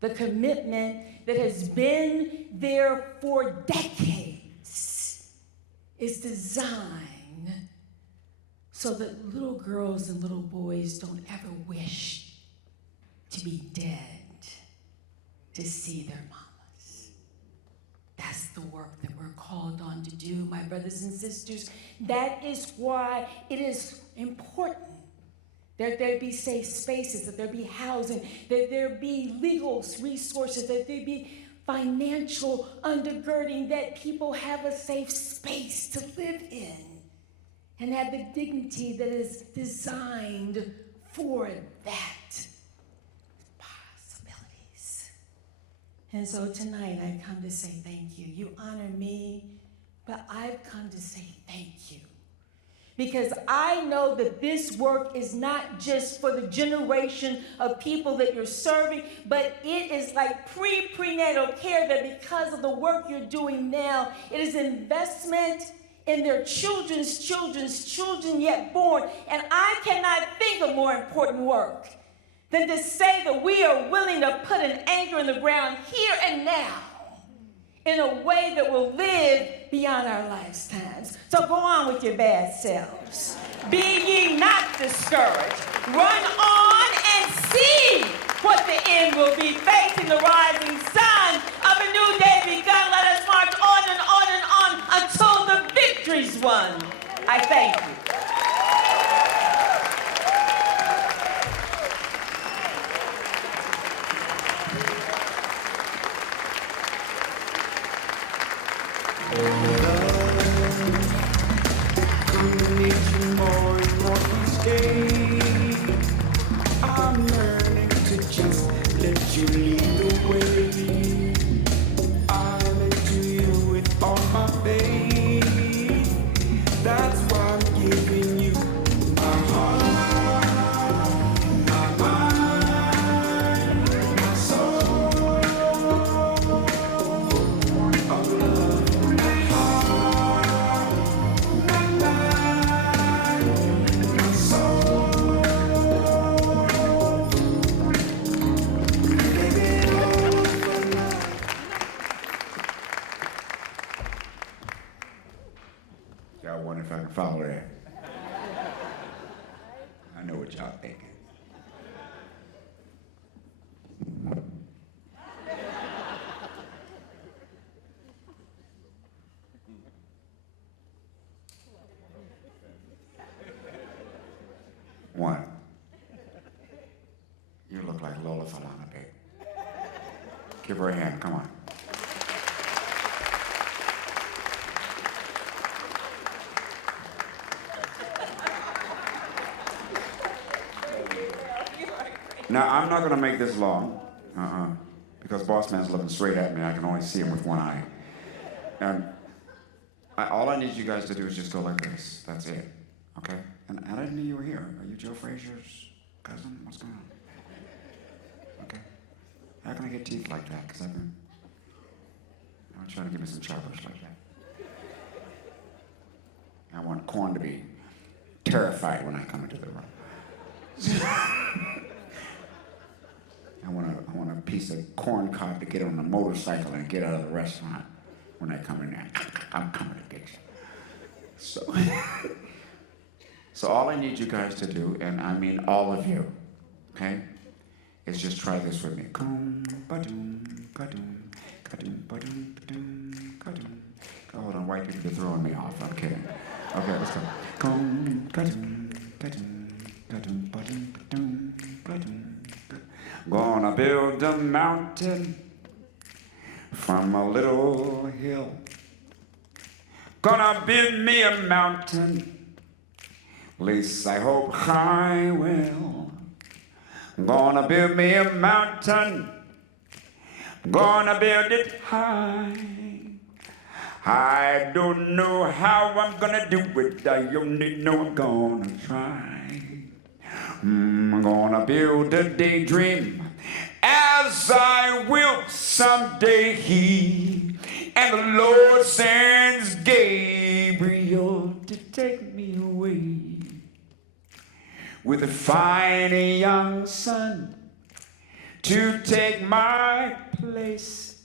the commitment that has been there for decades, is designed so that little girls and little boys don't ever wish to be dead to see their mamas. That's the work that we're called on to do, my brothers and sisters. That is why it is important that there be safe spaces, that there be housing, that there be legal resources, that there be financial undergirding that people have a safe space to live in and have the dignity that is designed for that. Possibilities. And so tonight I've come to say thank you. You honor me, but I've come to say thank you. Because I know that this work is not just for the generation of people that you're serving, but it is like prenatal care, that because of the work you're doing now, it is investment in their children's children yet born. And I cannot think of more important work than to say that we are willing to put an anchor in the ground here and now in a way that will live beyond our lifetimes. So go on with your bad selves. Be ye not discouraged. Run on and see what the end will be. Facing the rising sun of a new day begun. Let us march on and on and on until the victory's won. I thank you. I'm learning to just let you lead the way. I'm into you with all my faith. That's why I'm giving you my heart, my mind, my soul of love. My heart, my mind, my soul. Y'all wonder if I can follow that. I know what y'all thinking. One. You look like Lola Falana, babe. Give her a hand, come on. Now, I'm not going to make this long, because boss man's looking straight at me. I can only see him with one eye. And all I need you guys to do is just go like this. That's it, okay? And I didn't know you were here. Are you Joe Frazier's cousin? What's going on? Okay. How can I get teeth like that? Because I'm trying to give me some choppers like that. I want corn to be terrified when I come into the room. I want a piece of corn cob to get on a motorcycle and get out of the restaurant when I come in there. I'm coming to get you. So all I need you guys to do, and I mean all of you, okay, is just try this with me. Hold on, white people are throwing me off. I'm kidding. Okay, let's go. Gonna build a mountain from a little hill. Gonna build me a mountain, at least I hope I will. Gonna build me a mountain, gonna build it high. I don't know how I'm gonna do it, I only know I'm gonna try. I'm gonna build a daydream, as I will someday he. And the Lord sends Gabriel to take me away with a fine young son to take my place.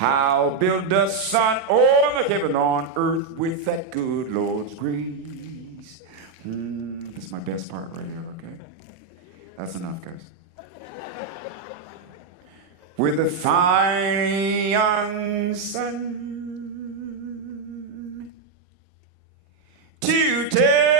I'll build a sun on the heaven on earth with that good Lord's grace. This is my best part right here, okay? That's enough, guys. With a fine young son to take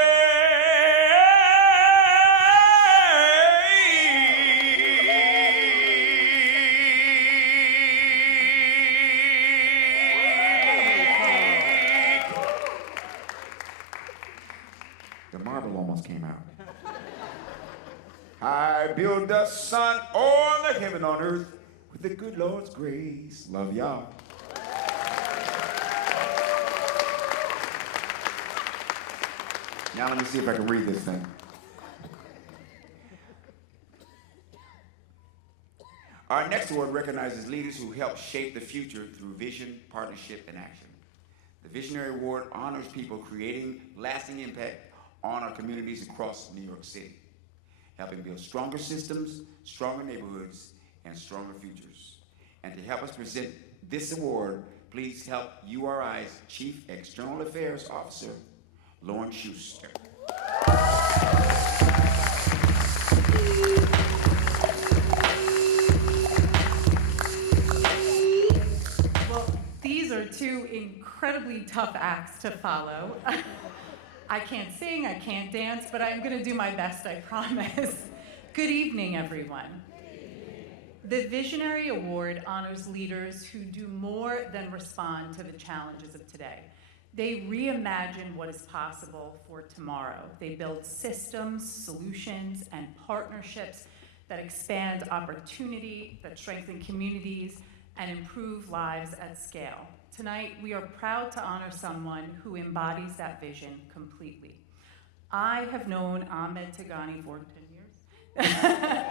build the sun or the heaven on earth with the good Lord's grace. Love y'all. Now let me see if I can read this thing. Our next award recognizes leaders who help shape the future through vision, partnership, and action. The Visionary Award honors people creating lasting impact on our communities across New York City, helping build stronger systems, stronger neighborhoods, and stronger futures. And to help us present this award, please help URI's Chief External Affairs Officer, Lauren Schuster. Well, these are two incredibly tough acts to follow. I can't sing, I can't dance, but I'm going to do my best, I promise. Good evening, everyone. The Visionary Award honors leaders who do more than respond to the challenges of today. They reimagine what is possible for tomorrow. They build systems, solutions, and partnerships that expand opportunity, that strengthen communities, and improve lives at scale. Tonight, we are proud to honor someone who embodies that vision completely. I have known Ahmed Tigani for 10 years.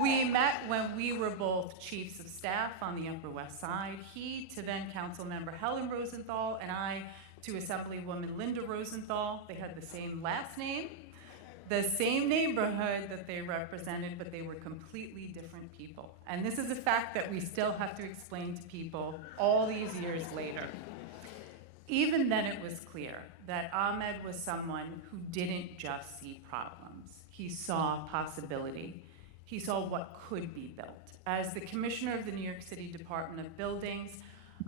We met when we were both chiefs of staff on the Upper West Side. He to then council member Helen Rosenthal, and I to Assemblywoman Linda Rosenthal. They had the same last name, the same neighborhood that they represented, but they were completely different people. And this is a fact that we still have to explain to people all these years later. Even then it was clear that Ahmed was someone who didn't just see problems. He saw possibility. He saw what could be built. As the commissioner of the New York City Department of Buildings,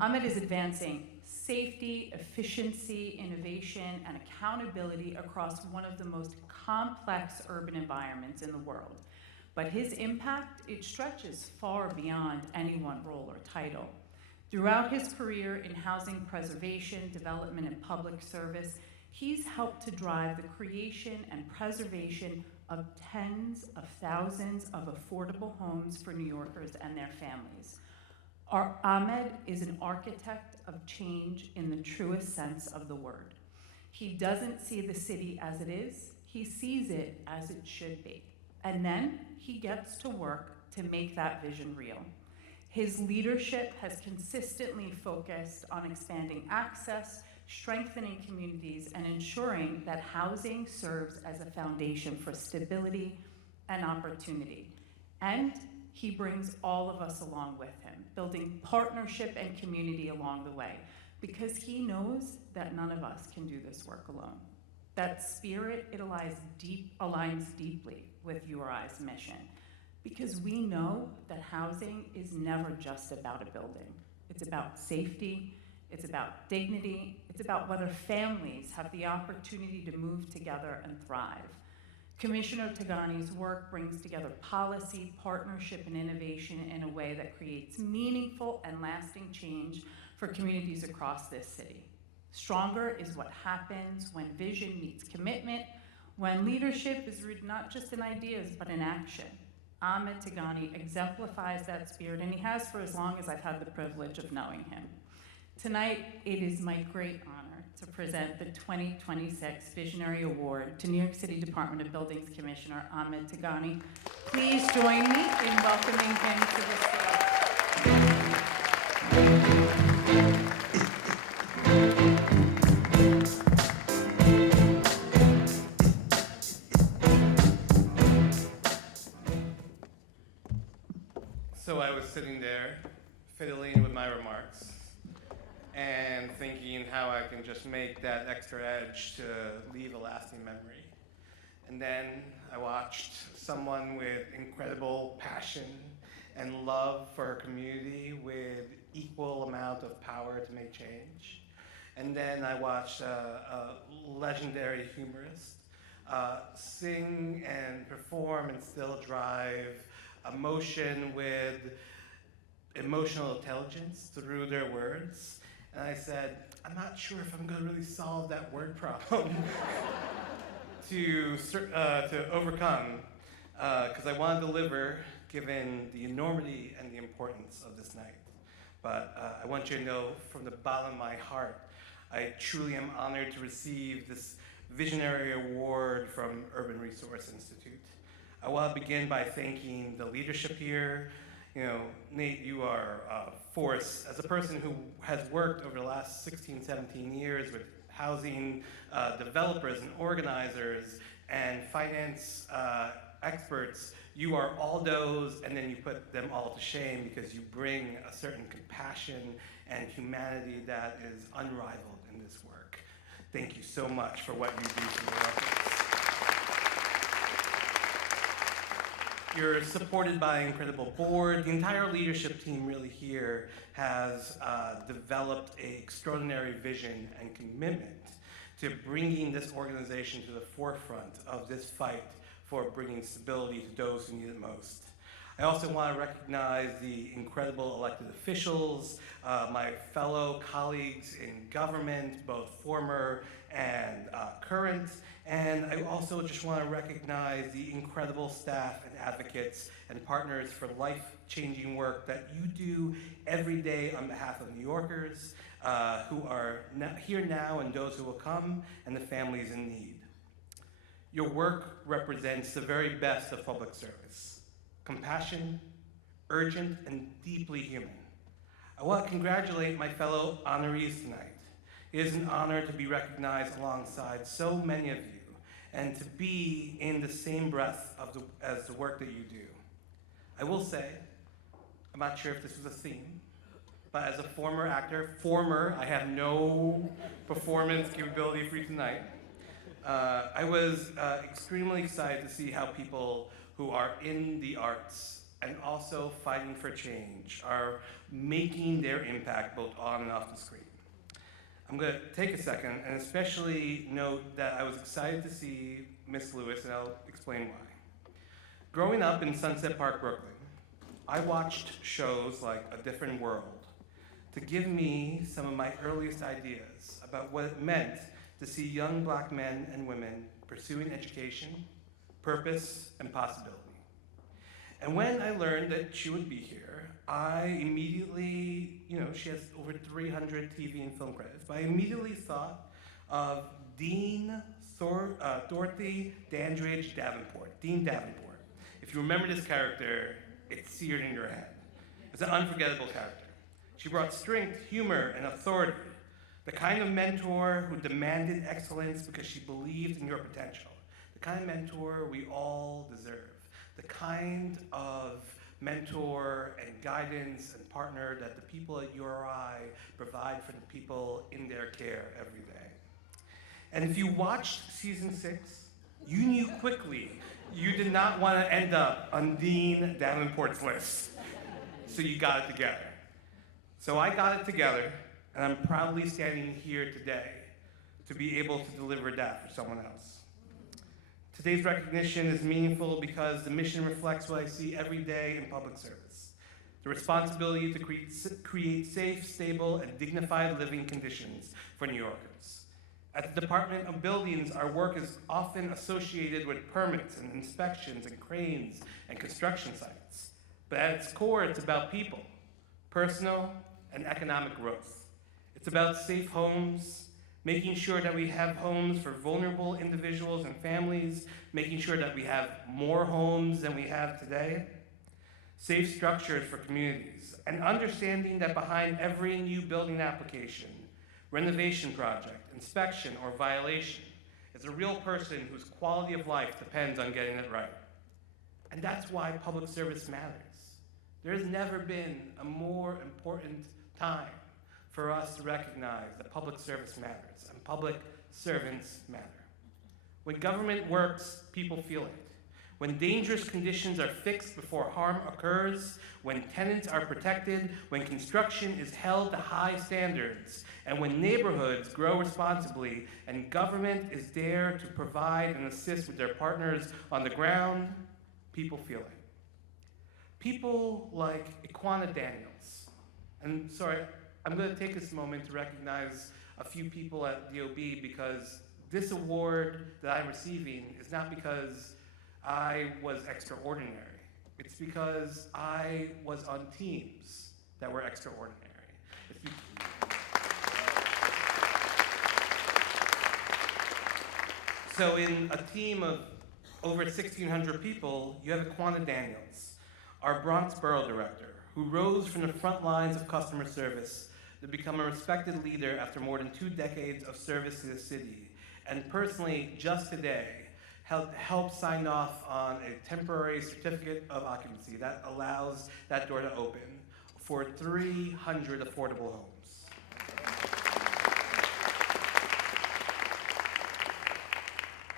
Ahmed is advancing safety, efficiency, innovation, and accountability across one of the most complex urban environments in the world. But his impact, it stretches far beyond any one role or title. Throughout his career in housing preservation, development, and public service, he's helped to drive the creation and preservation of tens of thousands of affordable homes for New Yorkers and their families. Ahmed is an architect of change in the truest sense of the word. He doesn't see the city as it is, he sees it as it should be. And then he gets to work to make that vision real. His leadership has consistently focused on expanding access, strengthening communities, and ensuring that housing serves as a foundation for stability and opportunity. And he brings all of us along with him, building partnership and community along the way, because he knows that none of us can do this work alone. That spirit, it aligns deeply with URI's mission, because we know that housing is never just about a building. It's about safety, it's about dignity, it's about whether families have the opportunity to move together and thrive. Commissioner Tigani's work brings together policy, partnership, and innovation in a way that creates meaningful and lasting change for communities across this city. Stronger is what happens when vision meets commitment, when leadership is rooted not just in ideas, but in action. Ahmed Tigani exemplifies that spirit, and he has for as long as I've had the privilege of knowing him. Tonight, it is my great honor to present the 2026 Visionary Award to New York City Department of Buildings Commissioner Ahmed Tigani. Please join me in welcoming him to the stage. So I was sitting there, fiddling with my remarks, and thinking how I can just make that extra edge to leave a lasting memory. And then I watched someone with incredible passion and love for her community with equal amount of power to make change. And then I watched a legendary humorist sing and perform and still drive emotion with emotional intelligence through their words. And I said, I'm not sure if I'm going to really solve that word problem to overcome because I want to deliver given the enormity and the importance of this night. But I want you to know from the bottom of my heart, I truly am honored to receive this Visionary Award from Urban Resource Institute. I want to begin by thanking the leadership here. You know, Nate, you are a force. As a person who has worked over the last 16, 17 years with housing developers and organizers and finance experts, you are all those, and then you put them all to shame because you bring a certain compassion and humanity that is unrivaled in this work. Thank you so much for what you do for the residents. You're supported by an incredible board. The entire leadership team really here has developed an extraordinary vision and commitment to bringing this organization to the forefront of this fight for bringing stability to those who need it most. I also want to recognize the incredible elected officials, my fellow colleagues in government, both former and current, and I also just want to recognize the incredible staff and advocates and partners for life-changing work that you do every day on behalf of New Yorkers who are here now and those who will come, and the families in need. Your work represents the very best of public service: compassion, urgent, and deeply human. I want to congratulate my fellow honorees tonight. It is an honor to be recognized alongside so many of you and to be in the same breath as the work that you do. I will say, I'm not sure if this was a theme, but as a former actor, I have no performance capability for you tonight. I was extremely excited to see how people who are in the arts and also fighting for change are making their impact both on and off the screen. I'm going to take a second and especially note that I was excited to see Miss Lewis, and I'll explain why. Growing up in Sunset Park, Brooklyn, I watched shows like A Different World to give me some of my earliest ideas about what it meant to see young black men and women pursuing education, purpose, and possibility. And when I learned that she would be here, I immediately, she has over 300 TV and film credits, but I immediately thought of Dean Dorothy Dandridge Davenport, Dean Davenport. If you remember this character, it's seared in your head. It's an unforgettable character. She brought strength, humor, and authority, the kind of mentor who demanded excellence because she believed in your potential, the kind of mentor we all deserve, the kind of mentor and guidance and partner that the people at URI provide for the people in their care every day. And if you watched season 6, you knew quickly you did not want to end up on Dean Davenport's list. So you got it together. So I got it together, and I'm proudly standing here today to be able to deliver that for someone else. Today's recognition is meaningful because the mission reflects what I see every day in public service: the responsibility to create safe, stable, and dignified living conditions for New Yorkers. At the Department of Buildings, our work is often associated with permits and inspections and cranes and construction sites. But at its core, it's about people, personal and economic growth. It's about safe homes, making sure that we have homes for vulnerable individuals and families, making sure that we have more homes than we have today, safe structures for communities, and understanding that behind every new building application, renovation project, inspection, or violation is a real person whose quality of life depends on getting it right. And that's why public service matters. There has never been a more important time for us to recognize that public service matters and public servants matter. When government works, people feel it. When dangerous conditions are fixed before harm occurs, when tenants are protected, when construction is held to high standards, and when neighborhoods grow responsibly and government is there to provide and assist with their partners on the ground, people feel it. People like Iquana Daniels. And sorry, I'm going to take this moment to recognize a few people at DOB because this award that I'm receiving is not because I was extraordinary. It's because I was on teams that were extraordinary. So in a team of over 1,600 people, you have Aquana Daniels, our Bronx Borough Director, who rose from the front lines of customer service to become a respected leader after more than 2 decades of service to the city, and personally, just today, helped sign off on a temporary certificate of occupancy that allows that door to open for 300 affordable homes.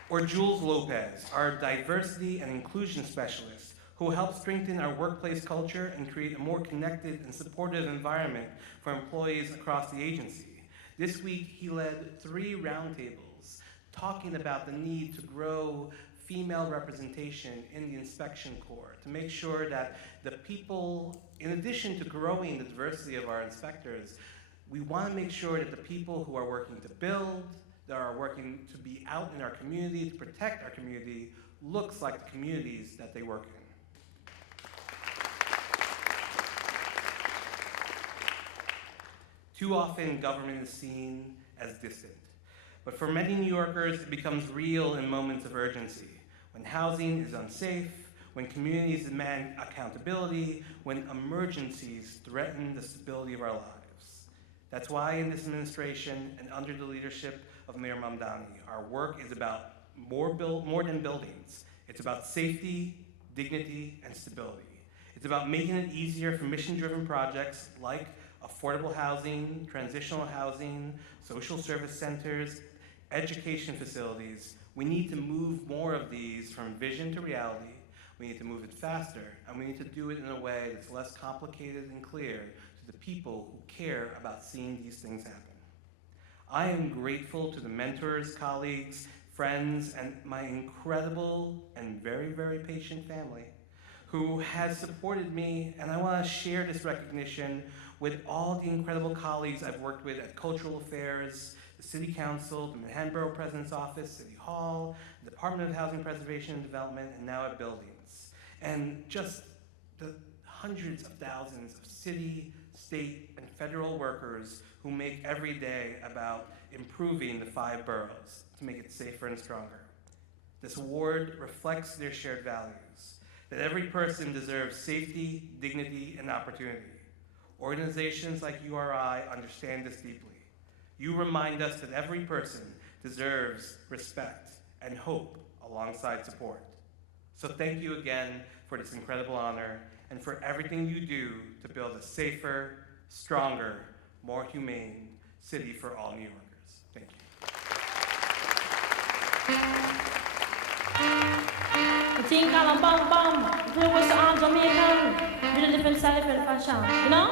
Or Jules Lopez, our diversity and inclusion specialist, who helps strengthen our workplace culture and create a more connected and supportive environment for employees across the agency. This week, he led 3 roundtables talking about the need to grow female representation in the inspection corps to make sure that the people, in addition to growing the diversity of our inspectors, we want to make sure that the people who are working to build, that are working to be out in our community, to protect our community, looks like the communities that they work in. Too often, government is seen as distant. But for many New Yorkers, it becomes real in moments of urgency. When housing is unsafe, when communities demand accountability, when emergencies threaten the stability of our lives. That's why in this administration and under the leadership of Mayor Mamdani, our work is about more than buildings. It's about safety, dignity, and stability. It's about making it easier for mission-driven projects like affordable housing, transitional housing, social service centers, education facilities. We need to move more of these from vision to reality. We need to move it faster, and we need to do it in a way that's less complicated and clear to the people who care about seeing these things happen. I am grateful to the mentors, colleagues, friends, and my incredible and very, very patient family who has supported me, and I want to share this recognition with all the incredible colleagues I've worked with at Cultural Affairs, the City Council, the Manhattan Borough President's Office, City Hall, the Department of Housing Preservation and Development, and now at Buildings. And just the hundreds of thousands of city, state, and federal workers who make every day about improving the 5 boroughs to make it safer and stronger. This award reflects their shared values, that every person deserves safety, dignity, and opportunity. Organizations like URI understand this deeply. You remind us that every person deserves respect and hope alongside support. So thank you again for this incredible honor and for everything you do to build a safer, stronger, more humane city for all New Yorkers. Thank you. Think I'm bum bum, play with the arms Jamaican, with a different style, different fashion, you know?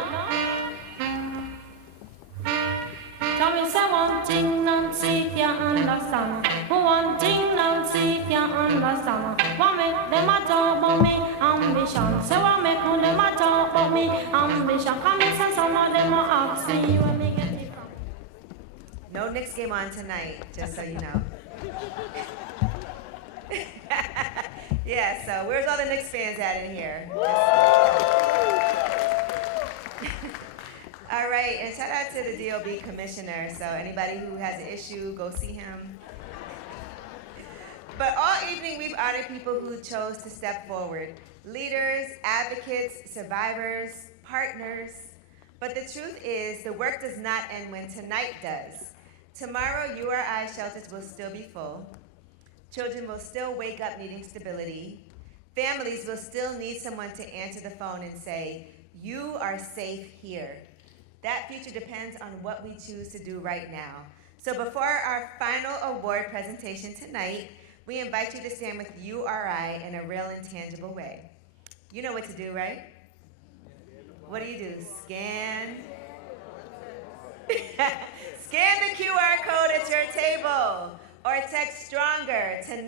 Tell me say one thing, Nancy, can't understand. One thing, Nancy, can't understand. What make them a talk about me ambition? Say what make them a talk about me ambition? Come and say some of them are asking you where me get it from. No Knicks game on tonight, just so you know. Yeah, so where's all the Knicks fans at in here? All right, and shout out to the DOB commissioner. So anybody who has an issue, go see him. But all evening, we've honored people who chose to step forward. Leaders, advocates, survivors, partners. But the truth is, the work does not end when tonight does. Tomorrow, URI shelters will still be full. Children will still wake up needing stability. Families will still need someone to answer the phone and say, you are safe here. That future depends on what we choose to do right now. So before our final award presentation tonight, we invite you to stand with URI in a real and tangible way. You know what to do, right? What do? Scan. Scan the QR code at your table or text STRONGER to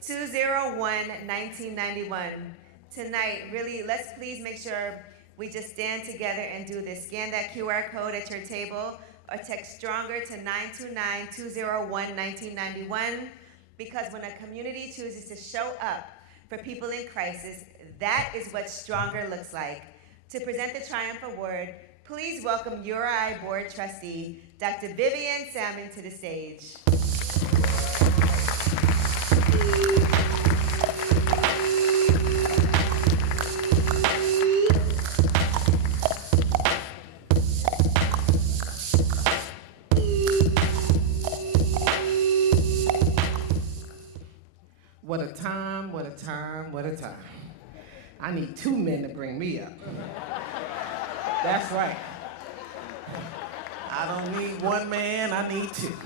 929-201-1991. Tonight, really, let's please make sure we just stand together and do this. Scan that QR code at your table or text STRONGER to 929-201-1991. Because when a community chooses to show up for people in crisis, that is what stronger looks like. To present the Triumph Award, please welcome URI Board Trustee, Dr. Vivian Salmon, to the stage. What a time, what a time, what a time. I need 2 men to bring me up. That's right. I don't need 1 man, I need 2.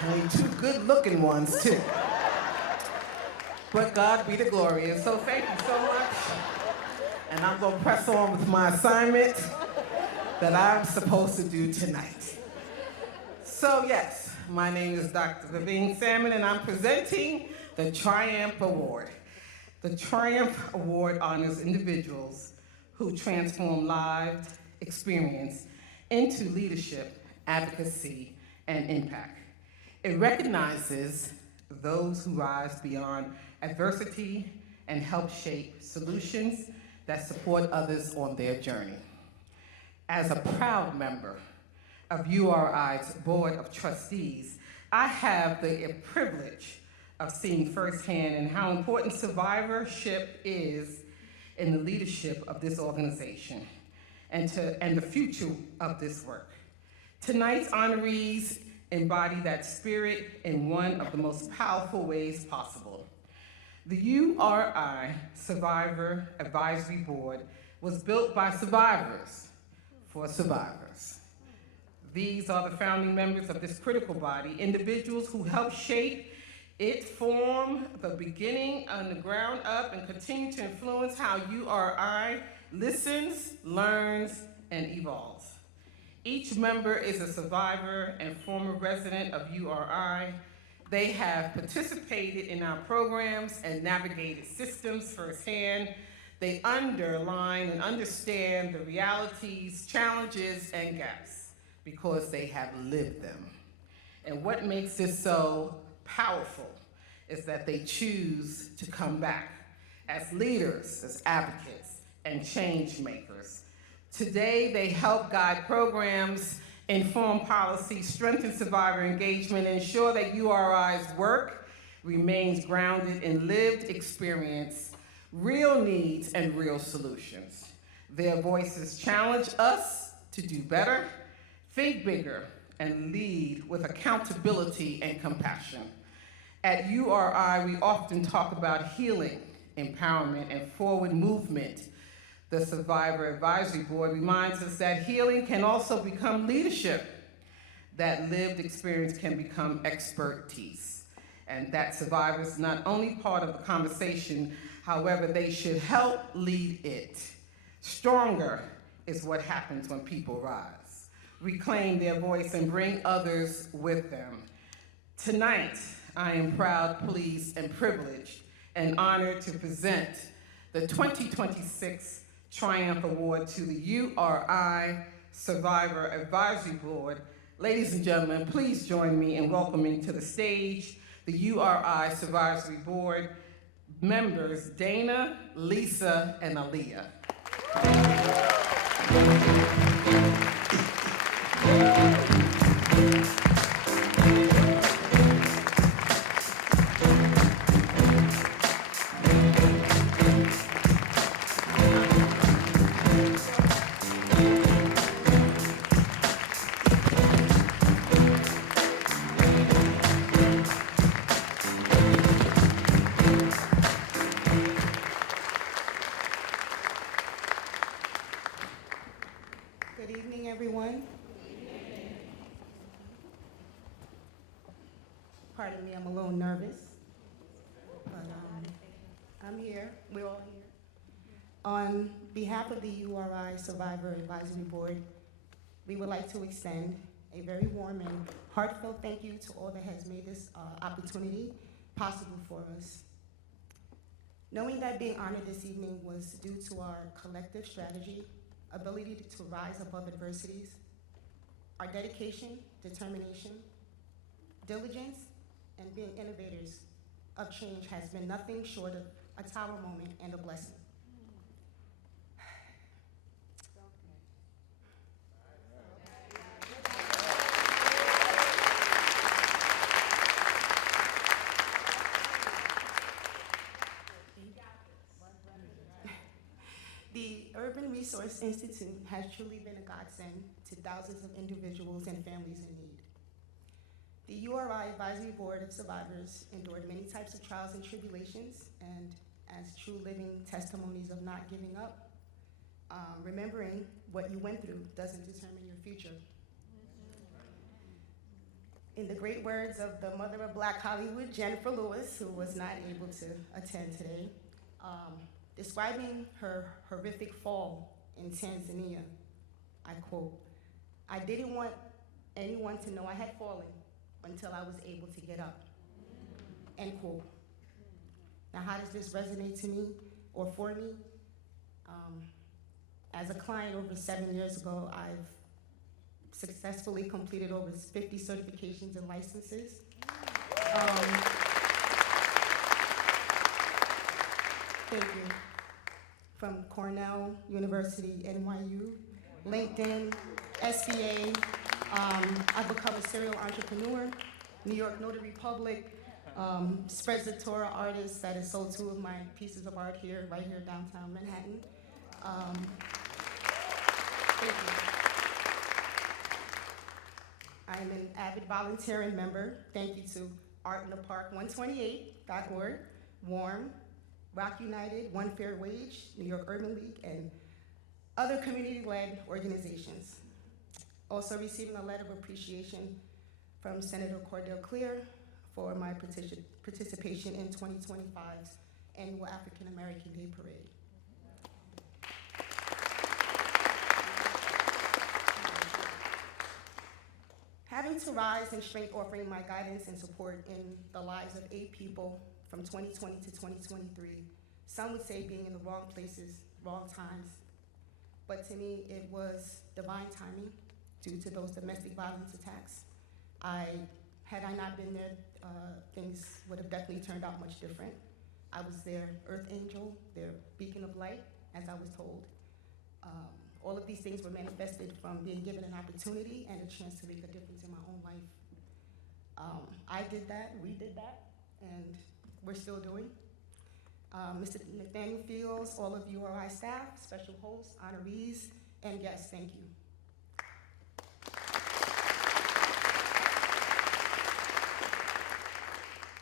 I need 2 good-looking ones, too. But God be the glory, and so thank you so much. And I'm gonna press on with my assignment that I'm supposed to do tonight. So yes, my name is Dr. Vivian Salmon, and I'm presenting the Triumph Award. The Triumph Award honors individuals who transform lived experience into leadership, advocacy, and impact. It recognizes those who rise beyond adversity and help shape solutions that support others on their journey. As a proud member of URI's Board of Trustees, I have the privilege of seeing firsthand and how important survivorship is in the leadership of this organization and the future of this work. Tonight's honorees embody that spirit in one of the most powerful ways possible. The URI Survivor Advisory Board was built by survivors for survivors. These are the founding members of this critical body, individuals who helped shape it, form the beginning on the ground up, and continue to influence how URI listens, learns, and evolves. Each member is a survivor and former resident of URI. They have participated in our programs and navigated systems firsthand. They underline and understand the realities, challenges, and gaps because they have lived them. And what makes this so powerful is that they choose to come back as leaders, as advocates, and change makers. Today, they help guide programs, inform policy, strengthen survivor engagement, and ensure that URI's work remains grounded in lived experience, real needs, and real solutions. Their voices challenge us to do better, think bigger, and lead with accountability and compassion. At URI, we often talk about healing, empowerment, and forward movement. The Survivor Advisory Board reminds us that healing can also become leadership, that lived experience can become expertise, and that survivors are not only part of the conversation, however, they should help lead it. Stronger is what happens when people rise, reclaim their voice, and bring others with them. Tonight, I am proud, pleased, and privileged, and honored to present the 2026 Triumph Award to the URI Survivor Advisory Board. Ladies and gentlemen, please join me in welcoming to the stage the URI Survivor's Board members, Dana, Lisa, and Aaliyah. Good evening, everyone. Pardon me, I'm a little nervous, but I'm here. We're all here. On behalf of the URI Survivor Advisory Board, we would like to extend a very warm and heartfelt thank you to all that has made this opportunity possible for us. Knowing that being honored this evening was due to our collective strategy, ability to rise above adversities, our dedication, determination, diligence, and being innovators of change has been nothing short of a tower moment and a blessing. The Urban Resource Institute has truly been a godsend to thousands of individuals and families in need. The URI Advisory Board of Survivors endured many types of trials and tribulations, and as true living testimonies of not giving up, remembering what you went through doesn't determine your future. In the great words of the mother of Black Hollywood, Jenifer Lewis, who was not able to attend today, describing her horrific fall in Tanzania, I quote, "I didn't want anyone to know I had fallen until I was able to get up," end quote. Now, how does this resonate to me or for me? As a client over 7 years ago, I've successfully completed over 50 certifications and licenses. Thank you. From Cornell University, NYU, LinkedIn, SBA. I've become a serial entrepreneur, New York Notary Public, spreads the Torah artist that has sold 2 of my pieces of art here, right here downtown Manhattan. Thank you. I'm an avid volunteer and member. Thank you to artinthepark128.org, WARM, Rock United, One Fair Wage, New York Urban League, and other community-led organizations. Also receiving a letter of appreciation from Senator Cordell Clear for my participation in 2025's annual African American Day Parade. Having to rise in strength, offering my guidance and support in the lives of 8 people from 2020 to 2023. Some would say being in the wrong places, wrong times. But to me, it was divine timing due to those domestic violence attacks. Had I not been there, things would have definitely turned out much different. I was their earth angel, their beacon of light, as I was told. All of these things were manifested from being given an opportunity and a chance to make a difference in my own life. I did that, we did that, and we're still doing. Mr. Nathaniel Fields, all of URI staff, special hosts, honorees, and guests, thank you.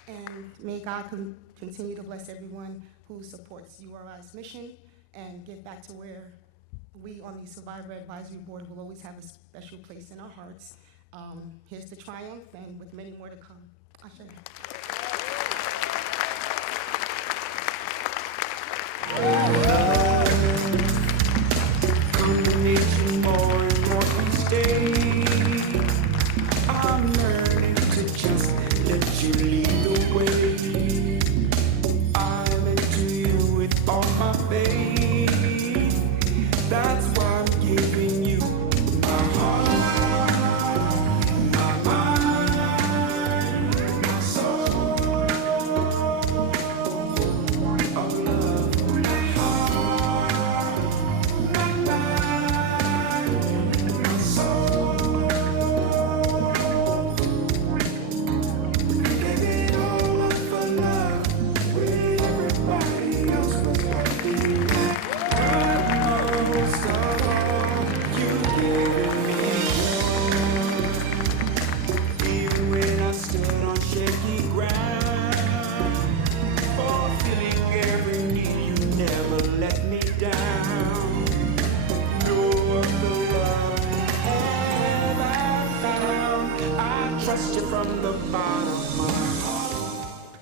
And may God continue to bless everyone who supports URI's mission and get back to where we on the Survivor Advisory Board will always have a special place in our hearts. Here's the triumph, and with many more to come. Ashe. Combination more and more each day. I'm learning to just let you lead the way. I'm into you with all my faith. That's why I'm giving you my heart, my mind, my soul. Of love, my heart, my mind, my soul. Give it all up for love when everybody else was walking back. Most of all, you giving me joy. Even when I stood on shaky ground, fulfilling every need, you never let me down. No other love have I found. I trust you from the bottom of my heart.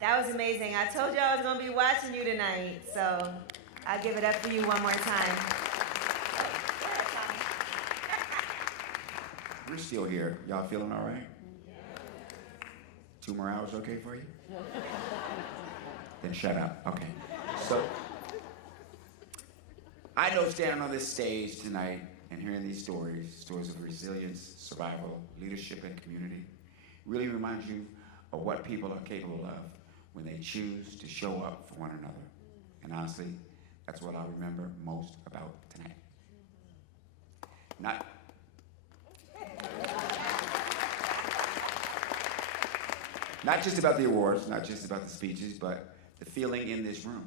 That was amazing. I told you I was going to be watching you tonight, so I'll give it up for you one more time. We're still here. Y'all feeling all right? 2 more hours okay for you? Then shut up. Okay. So, I know standing on this stage tonight and hearing these stories of resilience, survival, leadership, and community, Really reminds you of what people are capable of when they choose to show up for one another. And honestly, that's what I remember most about tonight. Not just about the awards, not just about the speeches, but the feeling in this room.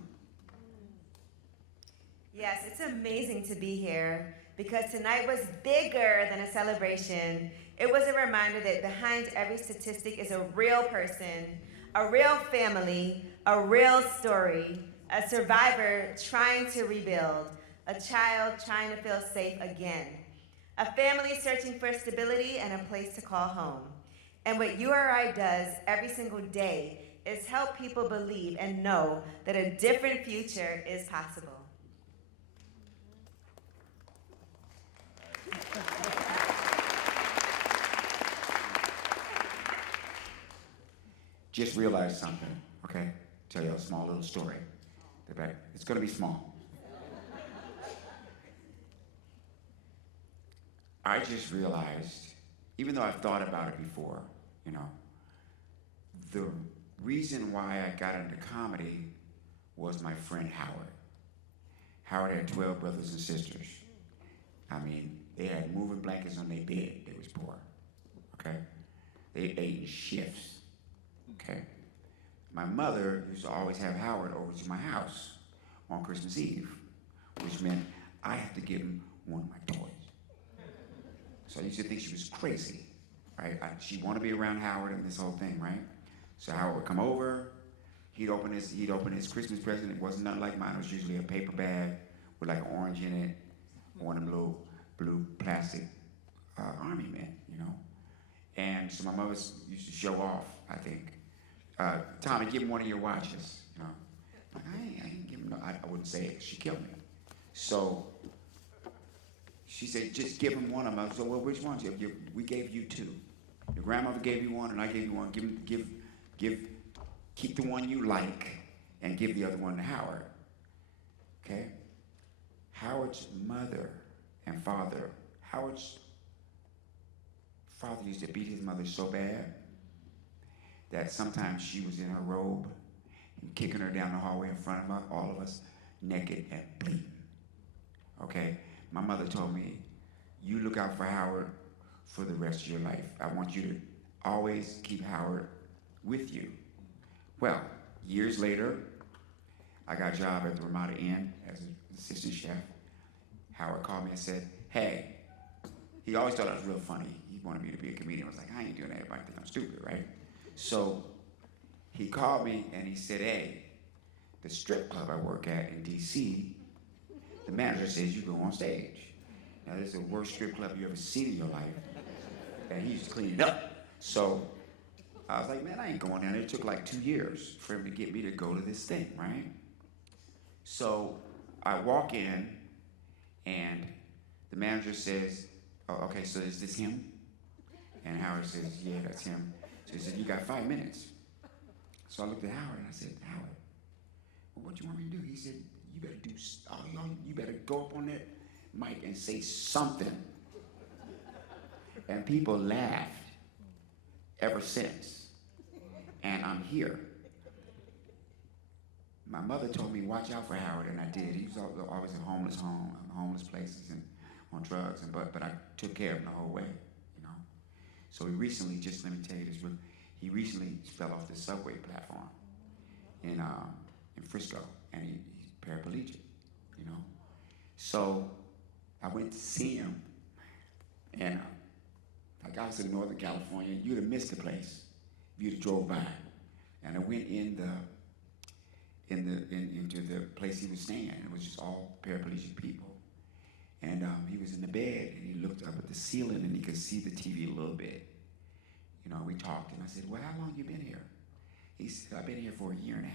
Yes, it's amazing to be here because tonight was bigger than a celebration. It was a reminder that behind every statistic is a real person, a real family, a real story, a survivor trying to rebuild, a child trying to feel safe again, a family searching for stability and a place to call home. And what URI does every single day is help people believe and know that a different future is possible. Just realized something, okay? Tell you a small little story. It's gonna be small. I just realized, even though I've thought about it before, you know, the reason why I got into comedy was my friend Howard. Howard had 12 brothers and sisters. I mean, they had moving blankets on their bed. They was poor, okay? They ate in shifts, okay? My mother used to always have Howard over to my house on Christmas Eve, which meant I had to give him one of my toys. So I used to think she was crazy, right? She wanted to be around Howard and this whole thing, right? So Howard would come over, he'd open his Christmas present. It wasn't nothing like mine. It was usually a paper bag with like an orange in it, one of them little blue plastic army men, you know? And so my mother used to show off, I think. Tommy, give him one of your watches, you know? Like, I ain't give him no, I wouldn't say it, she killed me. So she said, just give him one of them. I said, well, which ones? We gave you two. Your grandmother gave you one, and I gave you one. Keep the one you like, and give the other one to Howard. Okay? Howard's mother and father. Howard's father used to beat his mother so bad that sometimes she was in her robe and kicking her down the hallway in front of all of us, naked and bleeding. Okay? My mother told me, you look out for Howard for the rest of your life. I want you to always keep Howard with you. Well, years later, I got a job at the Ramada Inn as an assistant chef. Howard called me and said, hey, he always thought I was real funny. He wanted me to be a comedian. I was like, I ain't doing that. Everybody think I'm stupid, right? So he called me and he said, hey, the strip club I work at in DC, the manager says you go on stage. Now, this is the worst strip club you ever seen in your life. And he used to clean it up. So I was like, man, I ain't going down there. It took like 2 years for him to get me to go to this thing, right? So I walk in, and the manager says, oh, okay, so is this him? And Howard says, yeah, that's him. So he said, you got 5 minutes. So I looked at Howard, and I said, Howard, well, what do you want me to do? He said, you better go up on that mic and say something. And people laughed ever since. And I'm here. My mother told me, watch out for Howard, and I did. He was always in homeless places and on drugs, but I took care of him the whole way, you know. So he recently, just let me tell you this, he recently fell off the subway platform in Frisco, and he's paraplegic, you know. So I went to see him, and like I was in Northern California, you'd have missed the place if you'd have drove by. And I went into the place he was staying, and it was just all paraplegic people. And he was in the bed, and he looked up at the ceiling, and he could see the TV a little bit. You know, we talked, and I said, well, how long you been here? He said, I've been here for 1.5 years.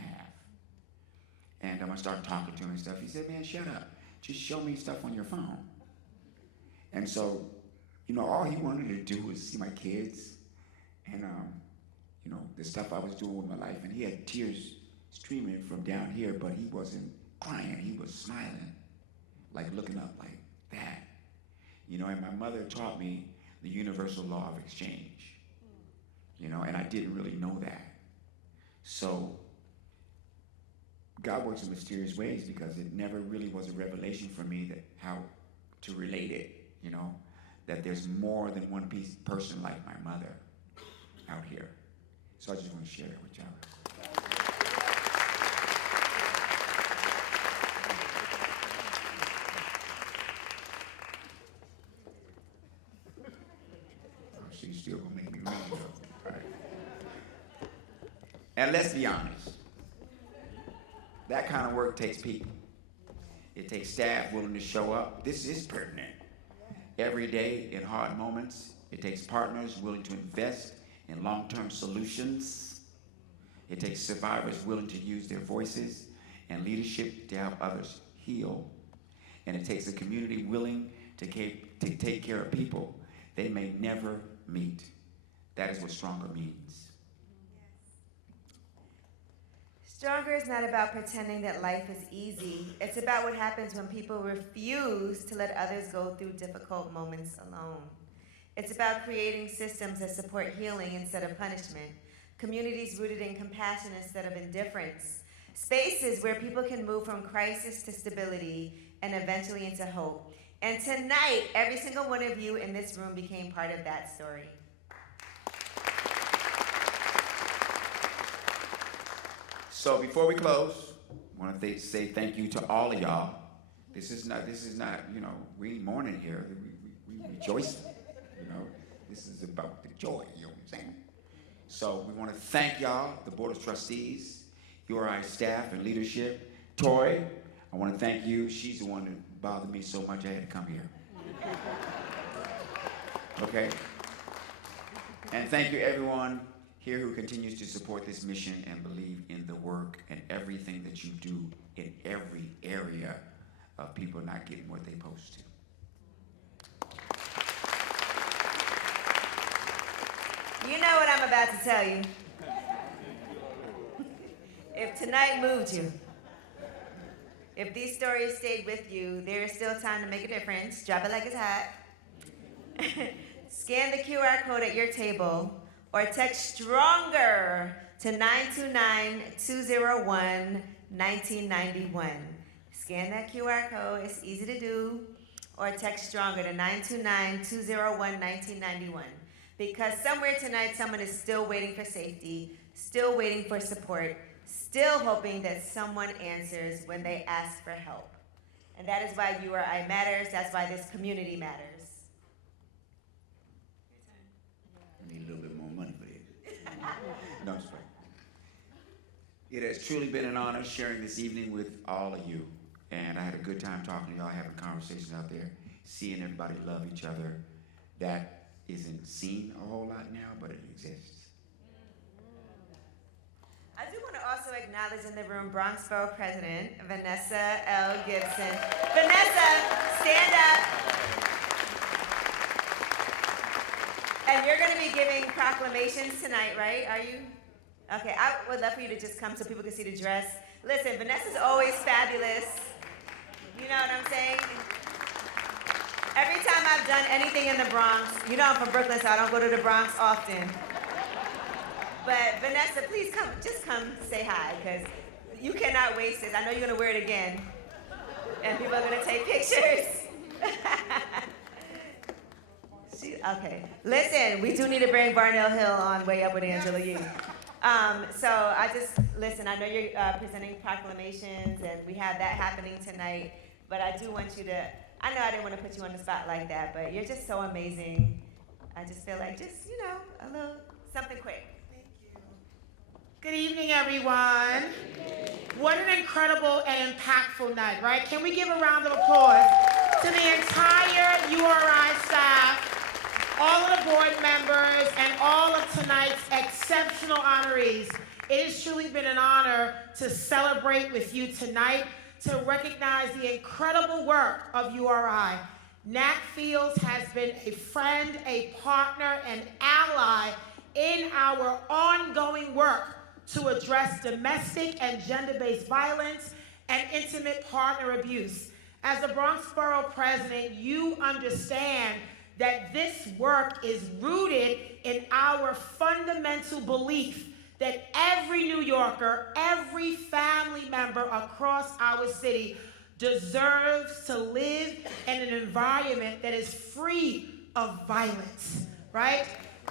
And I started talking to him and stuff. He said, man, shut up. Just show me stuff on your phone. And so, you know, all he wanted to do was see my kids and, you know, the stuff I was doing with my life. And he had tears streaming from down here, but he wasn't crying. He was smiling, like looking up like that. You know, and my mother taught me the universal law of exchange. you know, and I didn't really know that. So God works in mysterious ways because it never really was a revelation for me that how to relate it, you know, that there's more than one person like my mother out here. So I just want to share that with y'all. Oh, she's still gonna make me mad. All right. And let's be honest, that kind of work takes people. It takes staff willing to show up. This is pertinent. Every day in hard moments, it takes partners willing to invest in long-term solutions. It takes survivors willing to use their voices and leadership to help others heal. And it takes a community willing to take care of people they may never meet. That is what stronger means. Stronger is not about pretending that life is easy. It's about what happens when people refuse to let others go through difficult moments alone. It's about creating systems that support healing instead of punishment, communities rooted in compassion instead of indifference, spaces where people can move from crisis to stability and eventually into hope. And tonight, every single one of you in this room became part of that story. So before we close, I want to say thank you to all of y'all. This is not, you know, we ain't mourning here. We rejoicing, you know. This is about the joy, you know what I'm saying? So we want to thank y'all, the Board of Trustees, URI staff and leadership. Toy, I want to thank you. She's the one that bothered me so much I had to come here. Okay? And thank you everyone here who continues to support this mission and believe in the work and everything that you do in every area of people not getting what they're supposed to. You know what I'm about to tell you. If tonight moved you, if these stories stayed with you, there is still time to make a difference. Drop it like it's hot. Scan the QR code at your table or text STRONGER to 929-201-1991. Scan that QR code, it's easy to do, or text STRONGER to 929-201-1991. Because somewhere tonight, someone is still waiting for safety, still waiting for support, still hoping that someone answers when they ask for help. And that is why URI matters, that's why this community matters. I need a little bit more money for it. No, it's fine. It has truly been an honor sharing this evening with all of you. And I had a good time talking to y'all, having conversations out there, seeing everybody love each other. That isn't seen a whole lot now, but it exists. I do want to also acknowledge in the room Bronxborough President Vanessa L. Gibson. Vanessa, stand up. And you're going to be giving proclamations tonight, right? Are you? Okay, I would love for you to just come so people can see the dress. Listen, Vanessa's always fabulous. You know what I'm saying? Every time I've done anything in the Bronx, you know I'm from Brooklyn, so I don't go to the Bronx often. But Vanessa, please come, just come say hi, because you cannot waste this. I know you're going to wear it again, and people are going to take pictures. Okay, listen, we do need to bring Barnell Hill on Way Up with Angela Yee. So I know you're presenting proclamations, and we have that happening tonight, but I do want you to, I know I didn't want to put you on the spot like that, but you're just so amazing. I just feel like a little something quick. Good evening, everyone. What an incredible and impactful night, right? Can we give a round of applause to the entire URI staff, all of the board members, and all of tonight's exceptional honorees. It has truly been an honor to celebrate with you tonight, to recognize the incredible work of URI. Nat Fields has been a friend, a partner, an ally in our ongoing work to address domestic and gender-based violence and intimate partner abuse. As the Bronx Borough President, you understand that this work is rooted in our fundamental belief that every New Yorker, every family member across our city deserves to live in an environment that is free of violence, right?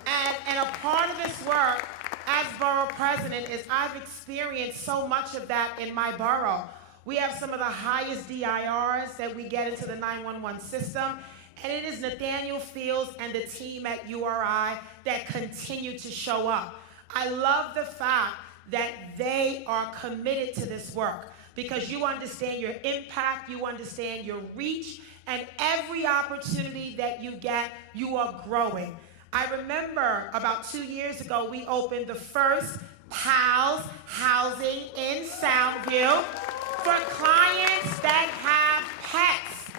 And a part of this work as borough president is I've experienced so much of that in my borough. We have some of the highest DIRs that we get into the 911 system, and it is Nathaniel Fields and the team at URI that continue to show up. I love the fact that they are committed to this work because you understand your impact, you understand your reach, and every opportunity that you get, you are growing. I remember about 2 years ago, we opened the first PALS housing in Soundview for clients that have pets,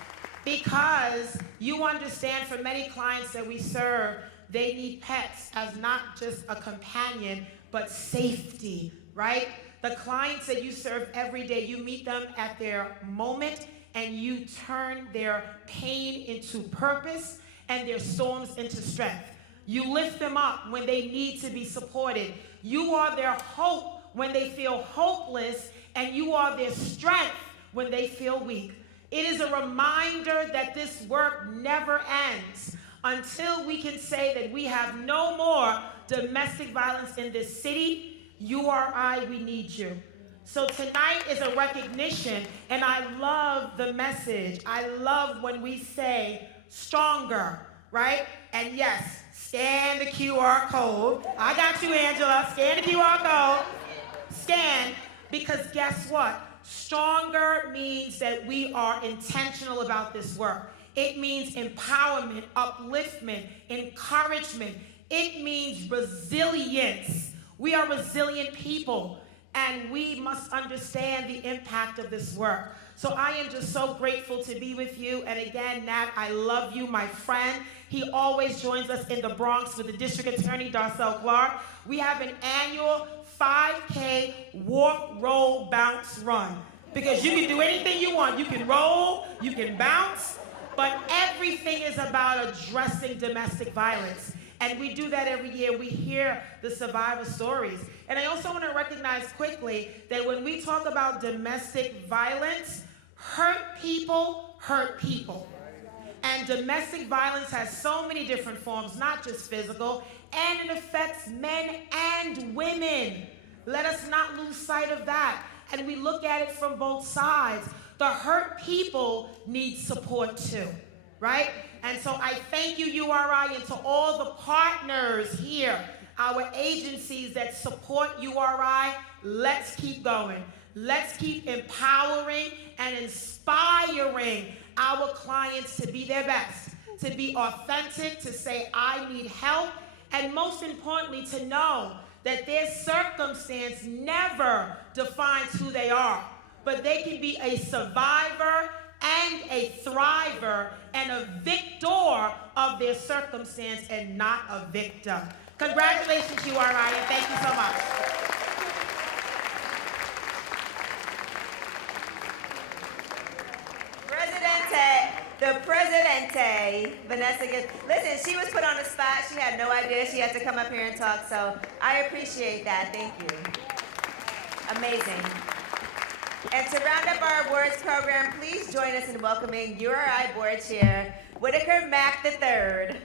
because you understand for many clients that we serve, they need pets as not just a companion, but safety, right? The clients that you serve every day, you meet them at their moment and you turn their pain into purpose and their storms into strength. You lift them up when they need to be supported. You are their hope when they feel hopeless, and you are their strength when they feel weak. It is a reminder that this work never ends until we can say that we have no more domestic violence in this city. URI, we need you. So tonight is a recognition, and I love the message. I love when we say stronger, right? And yes, scan the QR code. I got you, Angela. Scan the QR code. Scan, because guess what? Stronger means that we are intentional about this work. It means empowerment, upliftment, encouragement. It means resilience. We are resilient people, and we must understand the impact of this work. So I am just so grateful to be with you. And again, Nat, I love you, my friend. He always joins us in the Bronx with the District Attorney, Darcel Clark. We have an annual 5K walk, roll, bounce, run. Because you can do anything you want. You can roll, you can bounce, but everything is about addressing domestic violence. And we do that every year. We hear the survivor stories. And I also want to recognize quickly that when we talk about domestic violence, hurt people hurt people. And domestic violence has so many different forms, not just physical, and it affects men and women. Let us not lose sight of that. And we look at it from both sides. The hurt people need support too, right? And so I thank you, URI, and to all the partners here, our agencies that support URI. Let's keep going. Let's keep empowering and inspiring our clients to be their best, to be authentic, to say, I need help, and most importantly, to know that their circumstance never defines who they are, but they can be a survivor and a thriver and a victor of their circumstance and not a victim. Congratulations, URI, and thank you so much. The Presidente, Vanessa, listen, she was put on the spot. She had no idea she had to come up here and talk, so I appreciate that. Thank you. Amazing. And to round up our awards program, please join us in welcoming URI Board Chair, Whitaker Mack III.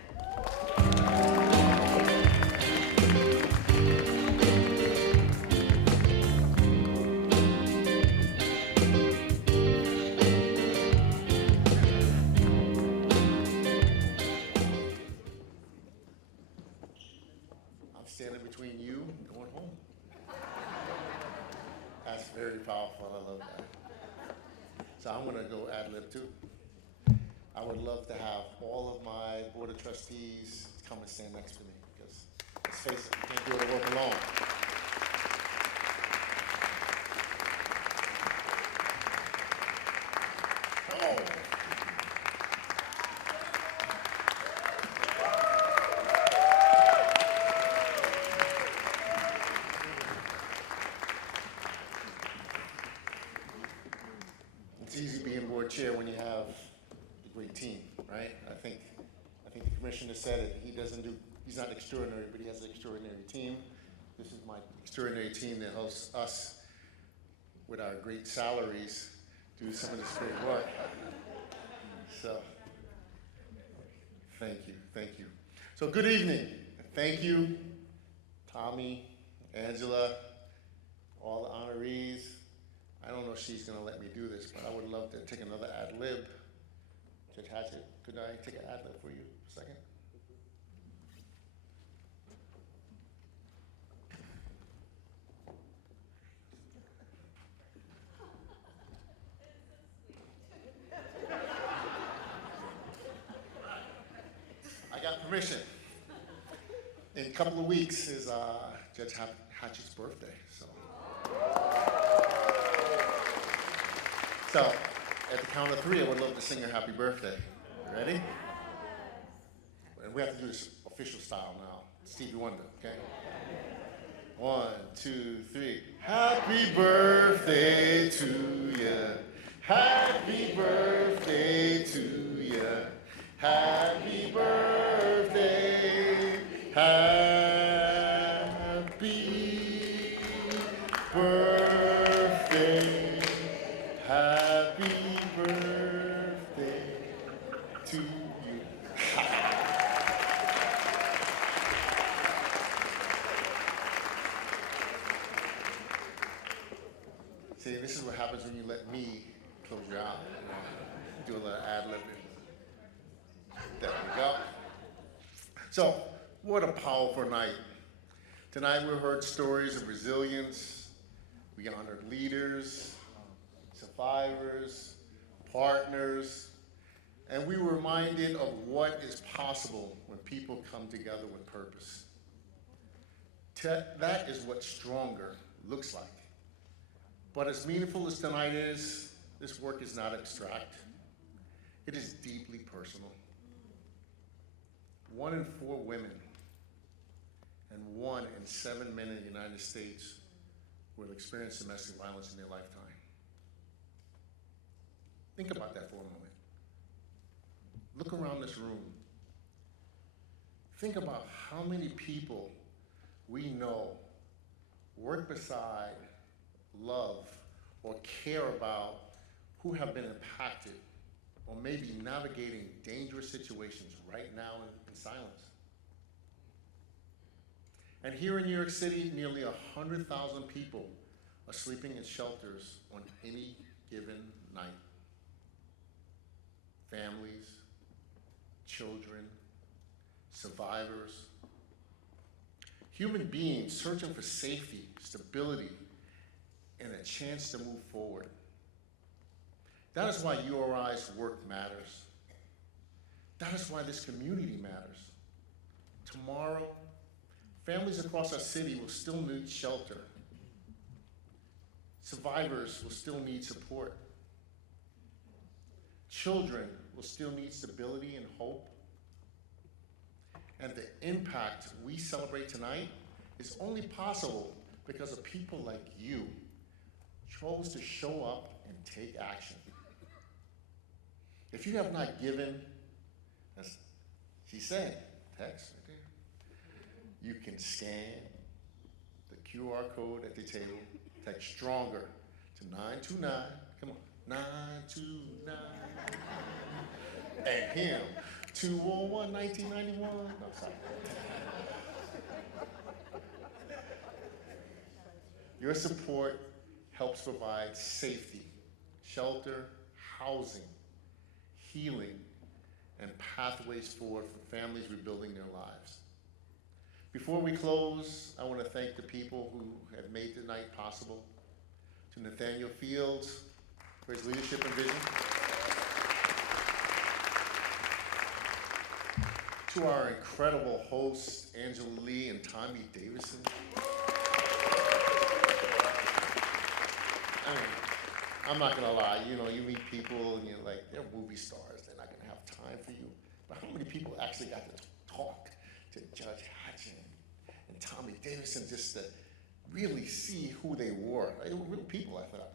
Standing between you and going home. That's very powerful. I love that. So I'm going to go ad lib too. I would love to have all of my Board of Trustees come and stand next to me, because let's face it, you can't do the work alone. Come on. It's easy being board chair when you have a great team, right? I think the just said it. He's not extraordinary, but he has an extraordinary team. This is my extraordinary team that helps us with our great salaries do some of this great work. So, thank you. So good evening. Thank you, Tommy, Angela, all the honorees. I don't know if she's gonna let me do this, but I would love to take another ad lib. Judge Hatchett, could I take an ad lib for you for a second? I got permission. In a couple of weeks is Judge Hatchett's birthday, so at the count of 3, I would love to sing her happy birthday. Ready? And we have to do this official style now. Stevie Wonder, okay? 1, 2, 3. Happy birthday to ya. Happy birthday to ya. Happy birthday. Happy birthday. Happy birthday to you. See, this is what happens when you let me close you out. Do a little ad-libbing. There we go. So, what a powerful night. Tonight we heard stories of resilience. We honored leaders, survivors, partners, and we were reminded of what is possible when people come together with purpose. That is what stronger looks like. But as meaningful as tonight is, this work is not abstract. It is deeply personal. 1 in 4 women and 1 in 7 men in the United States will experience domestic violence in their lifetime. Think about that for a moment. Look around this room. Think about how many people we know work beside, love, or care about who have been impacted or maybe navigating dangerous situations right now in silence. And here in New York City, nearly 100,000 people are sleeping in shelters on any given night. Families, children, survivors, human beings searching for safety, stability, and a chance to move forward. That is why URI's work matters. That is why this community matters. Tomorrow, families across our city will still need shelter. Survivors will still need support. Children will still need stability and hope. And the impact we celebrate tonight is only possible because of people like you chose to show up and take action. If you have not given, as she said, text right there, you can scan the QR code at the table, text stronger to 929, come on, 929, and him, 201-1991, no, sorry. Your support helps provide safety, shelter, housing, healing, and pathways forward for families rebuilding their lives. Before we close, I want to thank the people who have made tonight possible. To Nathaniel Fields for his leadership and vision. To our incredible hosts, Angela Lee and Tommy Davidson. I mean, I'm not gonna lie, you know, you meet people and you're like, they're movie stars, they're not gonna have time for you. But how many people actually got to talk to Judge Hatchett and Tommy Davidson just to really see who they were? They were real people, I thought.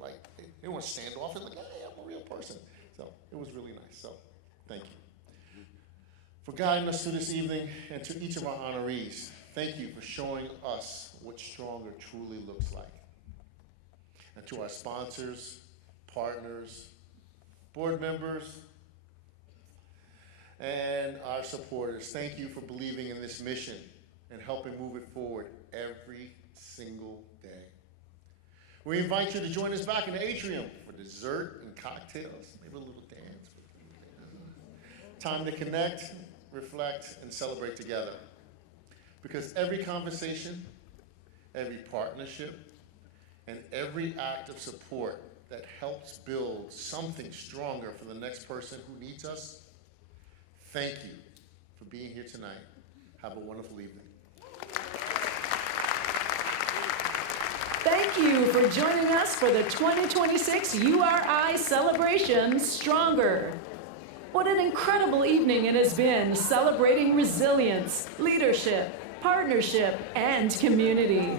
Like, they weren't standoffish, like, hey, I'm a real person. So it was really nice, so thank you. for guiding us through this evening, and to each of our honorees, thank you for showing us what stronger truly looks like. And to our sponsors, partners, board members, and our supporters, thank you for believing in this mission and helping move it forward every single day. We invite you to join us back in the atrium for dessert and cocktails, maybe a little dance. Time to connect, reflect, and celebrate together. Because every conversation, every partnership, and every act of support that helps build something stronger for the next person who needs us, thank you for being here tonight. Have a wonderful evening. Thank you for joining us for the 2026 URI Celebration Stronger. What an incredible evening it has been, celebrating resilience, leadership, partnership, and community.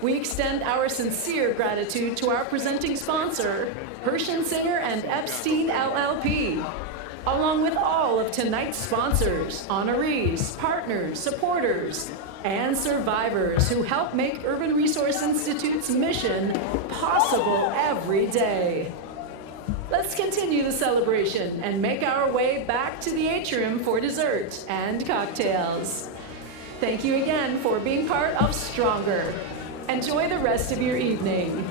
We extend our sincere gratitude to our presenting sponsor, Hirschen Singer and Epstein LLP, along with all of tonight's sponsors, honorees, partners, supporters, and survivors who help make Urban Resource Institute's mission possible every day. Let's continue the celebration and make our way back to the atrium for dessert and cocktails. Thank you again for being part of Stronger. Enjoy the rest of your evening.